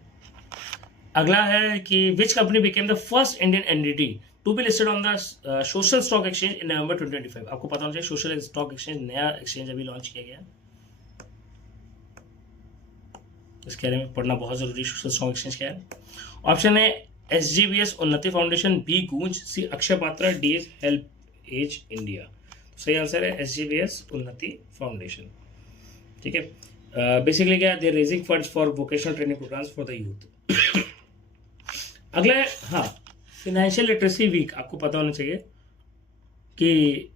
अगला है कि which company became the first Indian entity to be listed on the social stock exchange in November 2025। आपको पता होना चाहिए सोशल स्टॉक एक्सचेंज नया एक्सचेंज अभी लॉन्च किया गया है, इसके बारे में पढ़ना बहुत जरूरी है। सोशल स्टॉक एक्सचेंज क्या है? ऑप्शन है SGBS Unnati foundation, B Goonj, C Akshaya Patra, D HelpAge India. सही आंसर है SGBS उन्नति फाउंडेशन। ठीक है, बेसिकली क्या है, they raising funds for vocational training programmes for the youth. अगला है, हाँ, फिनेंशियल लिटरेसी वीक आपको पता होना चाहिए कि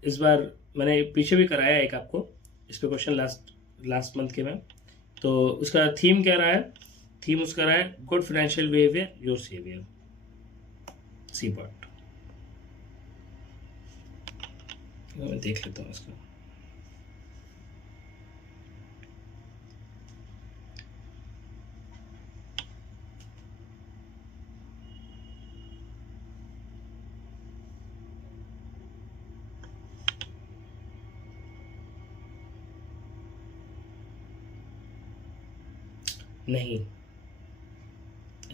इस बार मैंने पीछे भी कराया एक आपको इस पे क्वेश्चन लास्ट मंथ के में, तो उसका थीम क्या रहा है? थीम उसका रहा है good financial behaviour your saviour, C part. मैं देख लेता हूँ इसका। नहीं,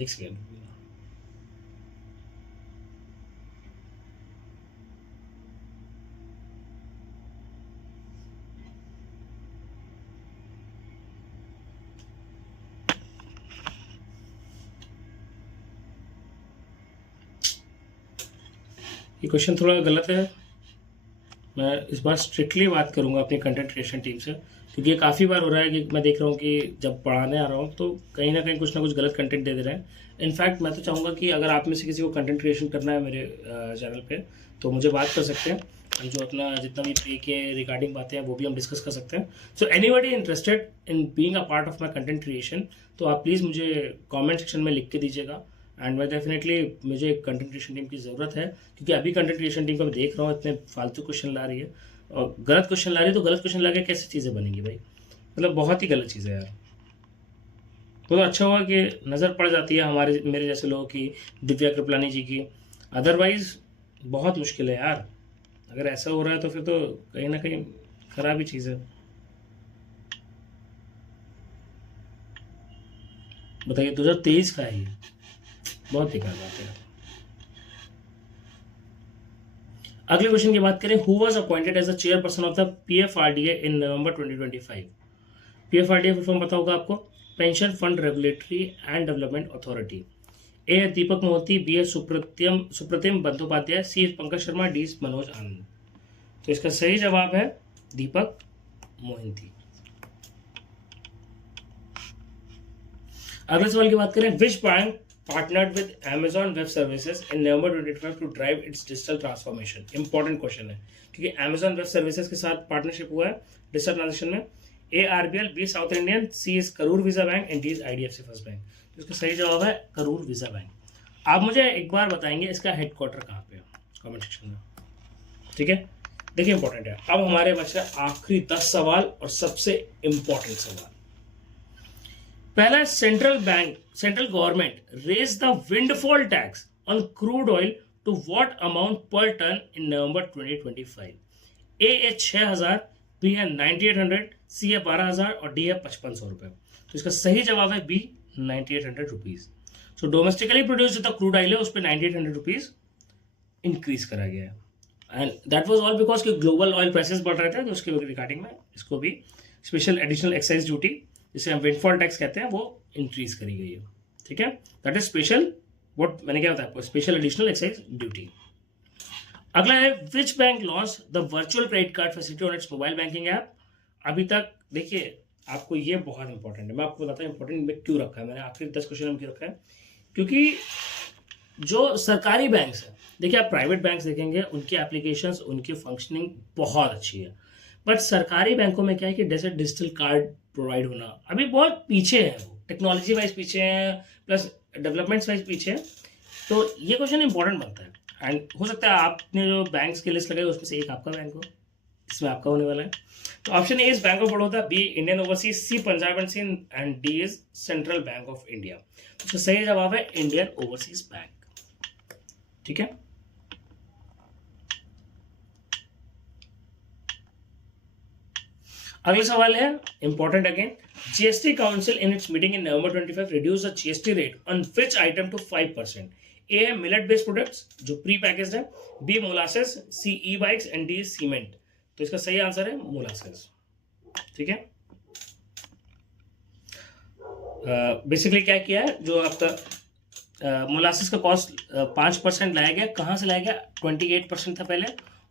एक सेकेंड, ये क्वेश्चन थोड़ा गलत है। मैं इस बार स्ट्रिक्टली बात करूंगा अपनी कंटेंट क्रिएशन टीम से, क्योंकि ये काफ़ी बार हो रहा है कि मैं देख रहा हूँ कि जब पढ़ाने आ रहा हूँ तो कहीं ना कहीं कुछ ना कुछ गलत कंटेंट दे रहे हैं। इनफैक्ट मैं तो चाहूँगा कि अगर आप में से किसी को कंटेंट क्रिएशन करना है मेरे चैनल पे तो मुझे बात कर सकते हैं, जो अपना जितना भी पे के रिगार्डिंग बातें हैं वो भी हम डिस्कस कर सकते हैं। So anybody interested in being a part of my content creation, तो आप प्लीज़ मुझे कमेंट सेक्शन में लिख के दीजिएगा। एंड मैं डेफिनेटली, मुझे कंटेंट क्रिएशन टीम की ज़रूरत है, क्योंकि अभी कंटेंट क्रिएशन टीम को मैं देख रहा हूँ इतने फालतू क्वेश्चन ला रही है और गलत क्वेश्चन ला रही है, तो गलत क्वेश्चन ला के कैसी चीज़ें बनेंगी भाई, मतलब बहुत ही गलत चीज़ है यार। तो अच्छा हुआ कि नज़र पड़ जाती है हमारे मेरे जैसे लोगों की, दिव्या कृपलानी जी की, अदरवाइज बहुत मुश्किल है यार। अगर ऐसा हो रहा है तो फिर तो कहीं ना कहीं खराब ही चीज़ है। बताइए 2023 का है ये, बहुत बेकार बात है। अगले क्वेश्चन की बात करें, who was appointed as the chairperson of the PFRDA in November 2025। PFRDA full form पता होगा आपको, pension fund regulatory and development authority? A है दीपक मोहंती, बी है सुप्रतिम बंदोपाध्याय, सी है पंकज शर्मा, डी मनोज आनंद। तो इसका सही जवाब है दीपक मोहंती। अगले सवाल की बात करें, which bank partnered with Amazon Web Services in November 2025 to drive its digital transformation? Important question है क्योंकि Amazon वेब सर्विसेज के साथ पार्टनरशिप हुआ है डिजिटल ट्रांजेक्शन में। A RBL, B South Indian, C is Karur Vysya bank and D is IDFC first bank. तो इसका सही जवाब है करूर विजा बैंक। आप मुझे एक बार बताएंगे इसका हेडक्वार्टर कहाँ पे है कमेंट सेक्शन में, ठीक है। देखिए इंपॉर्टेंट है। अब हमारे बचे आखिरी 10 सवाल और सबसे इंपॉर्टेंट सवाल। पहला, central government raise the windfall tax on crude oil to what amount per tonne in November 2025? A है 6,000, बी है 9,800, सी है 12,000 और डी है 5,500 रुपए। तो इसका सही जवाब है बी 9,800 रुपीज। सो डोमेस्टिकली प्रोड्यूस जो क्रूड ऑयल है उस पर 9,800 रुपीज इंक्रीज करा गया है and that was all because कि ग्लोबल ऑयल प्राइसेस बढ़ रहे थे, तो उसके रिगार्डिंग में इसको भी स्पेशल एडिशनल एक्साइज ड्यूटी जिसे हम विंडफॉल टैक्स कहते हैं वो इंक्रीज करी गई है, ठीक है। दैट इज स्पेशल, व्हाट मैंने क्या बताया आपको, स्पेशल एडिशनल एक्साइज ड्यूटी। अगला है, which bank launch the virtual credit card facility on it's mobile banking app? अभी तक देखिए आपको ये बहुत इंपॉर्टेंट है, मैं आपको बताता हूँ इंपॉर्टेंट में क्यों रखा है मैंने, आखिरी 10 क्वेश्चन में क्यों रखा है, क्योंकि जो सरकारी बैंक्स है, देखिए आप प्राइवेट बैंक्स देखेंगे उनकी एप्लीकेशंस, उनकी फंक्शनिंग बहुत अच्छी है, बट सरकारी बैंकों में क्या है कि जैसे डिजिटल कार्ड प्रोवाइड होना अभी बहुत पीछे है, वो टेक्नोलॉजी वाइज पीछे है प्लस डेवलपमेंट्स वाइज पीछे है। तो ये क्वेश्चन इंपॉर्टेंट बनता है एंड हो सकता है आपने जो बैंक्स की लिस्ट लगाई उसमें से एक आपका बैंक हो, इसमें आपका होने वाला है। तो option A is Bank of Baroda, B Indian Overseas, C Punjab and Sind and D is Central Bank of India. तो सही जवाब है इंडियन ओवरसीज बैंक, ठीक है। अगला सवाल है important again, GST council in its meeting in November 25 reduce the GST rate on which item to 5%? A है मिलेट बेस्ड प्रोडक्ट्स जो प्री पैकेज्ड है, B molasses, C e bikes and D cement. तो इसका सही answer है molasses, ठीक है। Basically क्या किया है, जो आपका मोलासेस का कॉस्ट 5% लाया गया, कहां से लाया गया, 28% था पहले,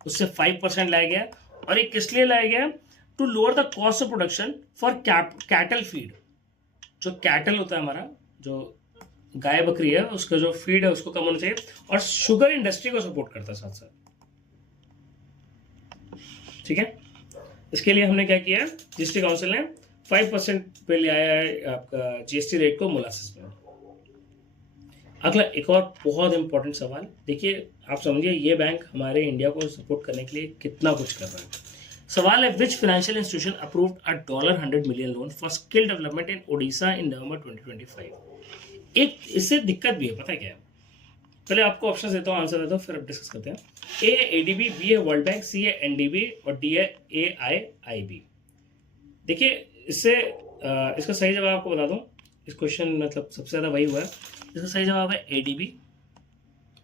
उससे 5% लाया गया, और ये किस लिए लाया गया, to lower the cost of production for cattle feed. जो कैटल होता है हमारा, जो गाय बकरी है, उसका जो फीड है उसको कम होना चाहिए, और शुगर इंडस्ट्री को सपोर्ट करता है साथ साथ, ठीक है। इसके लिए हमने क्या किया, जीएसटी काउंसिल ने 5% पे ले आया है आपका जीएसटी रेट को मोलासेस में। अगला एक और बहुत इंपॉर्टेंट सवाल, देखिए आप समझिए ये बैंक हमारे इंडिया को सपोर्ट करने के लिए कितना कुछ कर रहा है। सवाल है, which financial institution approved a $100 million loan for skill development in Odisha in November 2025? एक इससे दिक्कत भी है, पता है क्या है, पहले आपको ऑप्शन देता हूँ, आंसर देता हूँ, फिर डिस्कस करते हैं। ए है एडीबी, बी है वर्ल्ड बैंक, सी है एनडीबी और डी है एआईआईबी। देखिए इससे इसका सही जवाब आपको बता दूं, इस क्वेश्चन मतलब सबसे ज़्यादा वही हुआ है, इसका सही जवाब है एडीबी,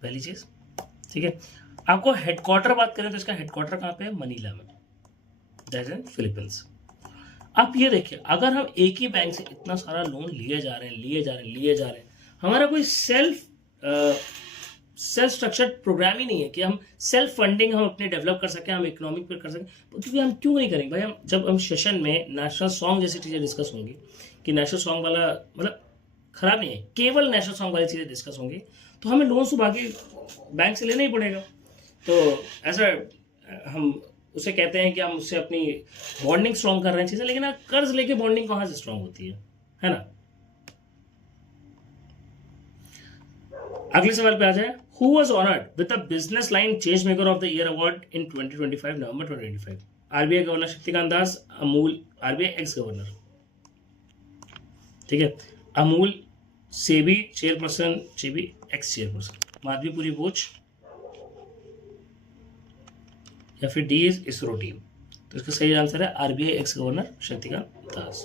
पहली चीज़, ठीक है। आपको हेडक्वार्टर बात करें तो इसका हेडक्वार्टर कहाँ पे है, मनीला में, दैट इज फिलीपींस। आप ये देखिए, अगर हम एक ही बैंक से इतना सारा लोन लिए जा रहे हैं, हमारा कोई सेल्फ स्ट्रक्चर्ड प्रोग्राम ही नहीं है कि हम सेल्फ फंडिंग हम अपने डेवलप कर सकें, हम इकोनॉमिक पर कर सकें, क्योंकि हम क्यों नहीं करेंगे भाई। हम जब हम सेशन में नेशनल सॉन्ग जैसी चीज़ें डिस्कस होंगी, कि नेशनल सॉन्ग वाला मतलब खराब नहीं है, केवल नेशनल सॉन्ग वाली चीज़ें डिस्कस होंगी, तो हमें लोन तो बाकी बैंक से लेना ही पड़ेगा। तो ऐसा हम उसे कहते हैं कि हम उससे अपनी बॉन्डिंग स्ट्रॉन्ग कर रहे हैं चीज़ें, लेकिन कर्ज लेके बॉन्डिंग कहाँ से स्ट्रॉन्ग होती है ना। अगले सवाल पे आ जाए, who was honoured with the business line change maker of the year award in 2025 November 2025? RBI governor Shaktikanta Das, Amul, RBI ex governor, ठीक है, Amul, SEBI chairperson, SEBI ex chairperson, Madhabi Puri Buch, या फिर डी इज इसरो टीम। तो इसका सही आंसर है RBI ex governor Shaktikanta Das.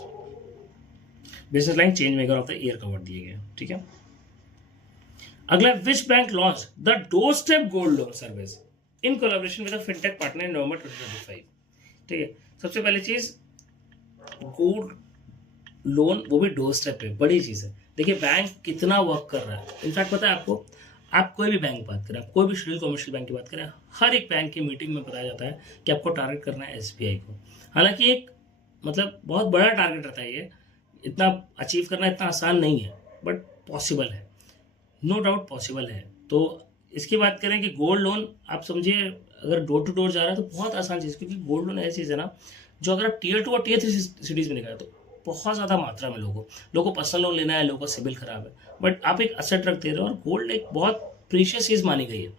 Business line change maker of the year का award दिए गए, ठीक है। अगला, which bank launch the door step gold loan service in collaboration with a fintech partner in November 2025? ठीक है, सबसे पहली चीज गोल्ड लोन, वो भी डोर स्टेप पे, बड़ी चीज़ है। देखिए बैंक कितना वर्क कर रहा है। इनफैक्ट पता है आपको, आप कोई भी बैंक बात करें, आप कोई भी शेड्यूल कमर्शियल बैंक की बात करें, हर एक बैंक की मीटिंग में बताया जाता है कि आपको टारगेट करना है एसबीआई को। हालांकि एक मतलब बहुत बड़ा टारगेट रहता है ये, इतना अचीव करना इतना आसान नहीं है, बट पॉसिबल है, नो डाउट पॉसिबल है। तो इसकी बात करें कि गोल्ड लोन, आप समझिए अगर डोर टू डोर जा रहा है तो बहुत आसान चीज़, क्योंकि गोल्ड लोन ऐसी चीज़ है ना जो अगर आप टीयर 2 और टीयर 3 सिटीज़ में निकाले तो बहुत ज़्यादा मात्रा में लोगों को पर्सनल लोन लेना है, लोगों का सिबिल खराब है, बट आप एक असेट रखते रहे, और गोल्ड एक बहुत प्रीशियस चीज़ मानी गई है।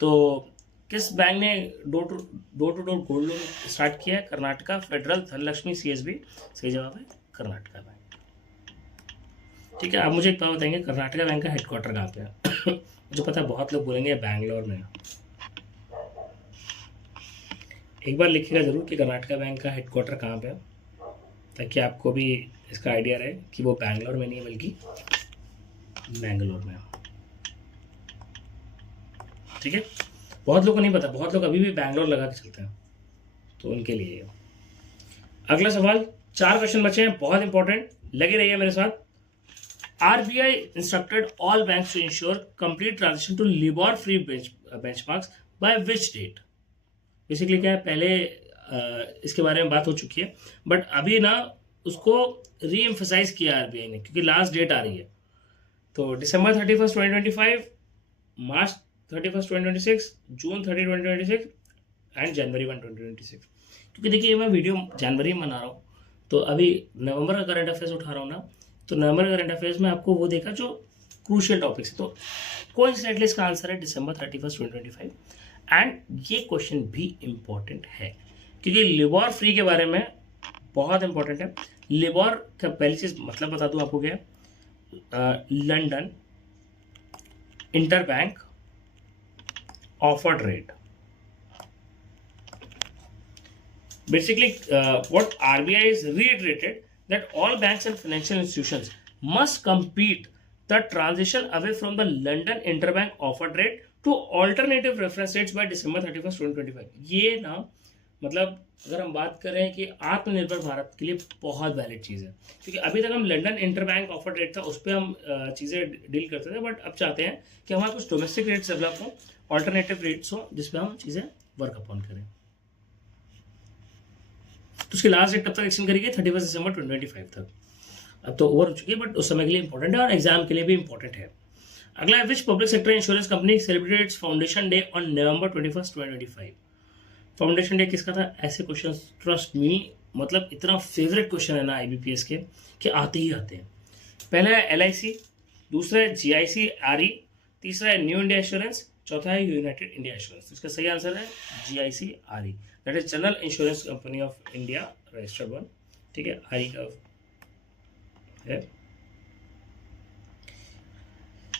तो किस बैंक ने door to door gold loan start किया है? Karnataka Federal Dhanlaxmi CSB. सही जवाब है कर्नाटका बैंक। ठीक है, आप मुझे एक बात बताएंगे, कर्नाटका बैंक का हेडक्वार्टर कहाँ पे है? मुझे पता है बहुत लोग बोलेंगे बैंगलोर में। एक बार लिखिएगा जरूर कि कर्नाटका बैंक का हेडक्वार्टर कहाँ पे है, ताकि आपको भी इसका आइडिया रहे कि वो बैंगलोर में नहीं है बल्कि बैंगलोर में। ठीक है, बहुत लोगों को नहीं पता, बहुत लोग अभी भी बैंगलोर लगा के चलते हैं, तो उनके लिए। अगला सवाल, 4 क्वेश्चन बचे हैं, बहुत इंपॉर्टेंट, लगे रहिए मेरे साथ। RBI instructed all banks to ensure complete transition to LIBOR free benchmarks by which date? Basically क्या है, पहले इसके बारे में बात हो चुकी है, बट अभी ना उसको री एम्फसाइज किया RBI ने, क्योंकि लास्ट डेट आ रही है। तो December 31, 2025, March 31, 2026, June 30, 2026 and January 1, 2026। क्योंकि देखिए मैं वीडियो जनवरी में बना रहा हूँ, तो अभी नवंबर का करंट अफेयर्स उठा रहा हूँ ना, तो नवंबर करंट अफेयर्स में आपको वो देखा जो क्रूशियल टॉपिक्स है। तो कोइंसिडेंटली इसका आंसर है December 31, 2025। एंड ये क्वेश्चन भी इम्पॉर्टेंट है, क्योंकि लिबॉर फ्री के बारे में बहुत इंपॉर्टेंट है। लिबॉर का पहली चीज मतलब बता दूं आपको क्या है, London interbank offered rate. Basically, what RBI is reiterated that all banks and financial institutions must complete the transition away from the London interbank offered rate to alternative reference rates by December 31st, 2025। ये ना मतलब अगर हम बात करें कि आत्मनिर्भर भारत के लिए बहुत वैलिड चीज़ है, क्योंकि अभी तक हम लंदन इंटरबैंक ऑफर्ड रेट था उस पर हम चीज़ें डील करते थे, बट अब चाहते हैं कि हमारे कुछ डोमेस्टिक रेट्स डेवलप हो, ऑल्टरनेटिव रेट्स हो, जिसपे हम चीज़ें वर्क अपॉन करें। तो उसकी लास्ट डेट कब तक एक्सटेंड करेगी? 31 दिसंबर 2025 तक। अब तो ओवर हो चुकी है, बट उस समय के लिए इंपॉर्टेंट है और एग्जाम के लिए भी इंपॉर्टेंट है। अगला, which public sector insurance company celebrates foundation day on November 21, 2025? Foundation day किसका था? ऐसे क्वेश्चन ट्रस्ट मी, मतलब इतना फेवरेट क्वेश्चन है ना IBPS के कि आते ही आते हैं। पहला है LIC, दूसरा है GIC RE, तीसरा है न्यू इंडिया इंश्योरेंस, चौथा है यूनाइटेड इंडिया इंश्योरेंस। इसका सही आंसर है GIC RE, that is general insurance company of India, registered one. ठीक है, RE का है।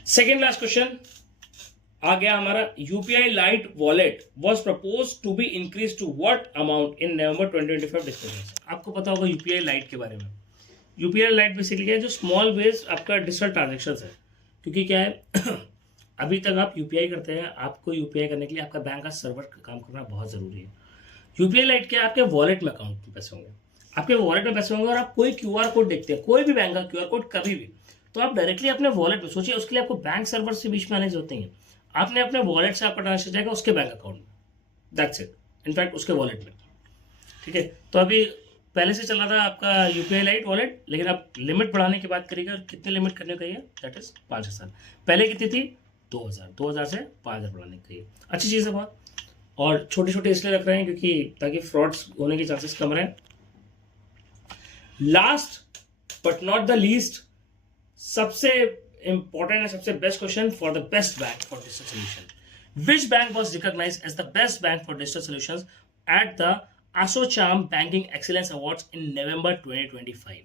सेकेंड लास्ट क्वेश्चन आ गया हमारा, UPI lite wallet was propose to be increase to what amount in November 2025 discussions. आपको पता होगा UPI लाइट के बारे में। UPI लाइट बेसिकली क्या है, जो स्मॉल बेस आपका डिजिटल ट्रांजेक्शन है। क्योंकि क्या है अभी तक आप UPI करते हैं, आपको UPI करने के लिए आपका बैंक का सर्वर का काम करना बहुत जरूरी है। UPI लाइट क्या है, आपके वॉलेट में अकाउंट में पैसे होंगे, आपके वॉलेट में पैसे होंगे, और आप कोई QR कोड देखते हैं, कोई भी बैंक का QR कोड कभी भी, तो आप डायरेक्टली अपने वॉलेट में, सोचिए उसके लिए आपको बैंक सर्वर से बीच में आने की जरूरत नहीं है, आपने अपने वॉलेट से आपका ट्रांसफर जाएगा उसके बैंक अकाउंट में, दैट्स इट, इनफैक्ट उसके वॉलेट में। ठीक है, तो अभी पहले से चल रहा था आपका UPI लाइट वॉलेट, लेकिन आप लिमिट बढ़ाने की बात करिएगा, कितने लिमिट करने का है, दैट इज 5,000। पहले कितनी थी? 2,000 से 5,000 बढ़ाने की है। अच्छी चीज़ है बहुत, और छोटे छोटे इसलिए रख रहे हैं क्योंकि ताकि फ्रॉड्स होने के चांसेस कम रहे। Last but not the least, सबसे इंपॉर्टेंट है, सबसे best question for the best bank for digital solution. Which bank was recognised as the best bank for digital solutions at the ASSOCHAM banking excellence awards in November 2025?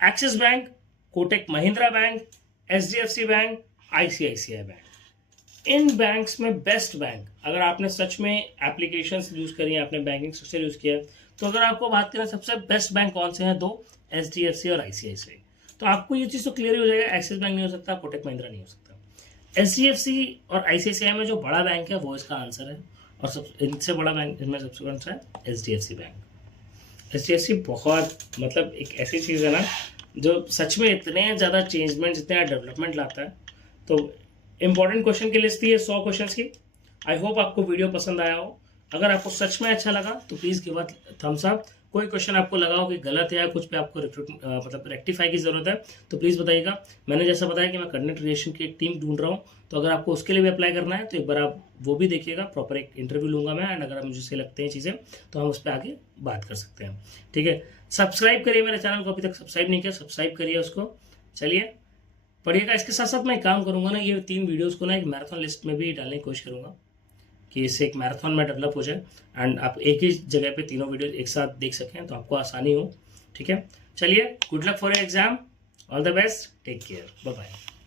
Axis Bank, Kotak Mahindra Bank, HDFC bank, ICICI bank. इन banks में best bank, अगर आपने सच में applications use करी हैं, आपने banking structure use किया है, तो अगर आपको बात करें सबसे बेस्ट बैंक कौन से हैं, 2, HDFC और ICICI। तो आपको ये चीज़ तो क्लियर हो जाएगा, एक्सिस बैंक नहीं हो सकता, कोटक महिंद्रा नहीं हो सकता। HDFC और ICICI में जो बड़ा बैंक है वो इसका आंसर है, और सब इनसे बड़ा बैंक इनमें सबसे कौन सा है? HDFC bank. एसटीएससी बहुत मतलब एक ऐसी चीज़ है ना जो सच में इतने ज़्यादा चेंजमेंट, इतने डेवलपमेंट लाता है। तो इम्पोर्टेंट क्वेश्चन की लिस्ट थी 100 क्वेश्चन की। आई होप आपको वीडियो पसंद आया हो। अगर आपको सच में अच्छा लगा तो please give a thumbs up. कोई क्वेश्चन आपको लगा हो कि गलत है या कुछ पे आपको मतलब रेक्टिफाई की ज़रूरत है तो प्लीज़ बताइएगा। मैंने जैसा बताया कि मैं कंटेंट क्रिएशन की एक टीम ढूंढ रहा हूँ, तो अगर आपको उसके लिए भी अप्लाई करना है तो एक बार आप वो भी देखिएगा। प्रॉपर एक इंटरव्यू लूँगा मैं, एंड अगर आप मुझे सही लगते हैं चीज़ें तो हम उस पर आगे बात कर सकते हैं। ठीक है, सब्सक्राइब करिए मेरे चैनल को, अभी तक सब्सक्राइब नहीं किया, सब्सक्राइब करिए उसको। चलिए पढ़िएगा। इसके साथ साथ मैं एक काम करूँगा ना, ये 3 वीडियोज़ को ना एक मैराथन लिस्ट में भी डालने की कोशिश करूँगा कि इससे एक मैराथन में डेवलप हो जाए एंड आप एक ही जगह पे तीनों वीडियो एक साथ देख सकें तो आपको आसानी हो। ठीक है, चलिए good luck for your exam, all the best, take care, bye bye.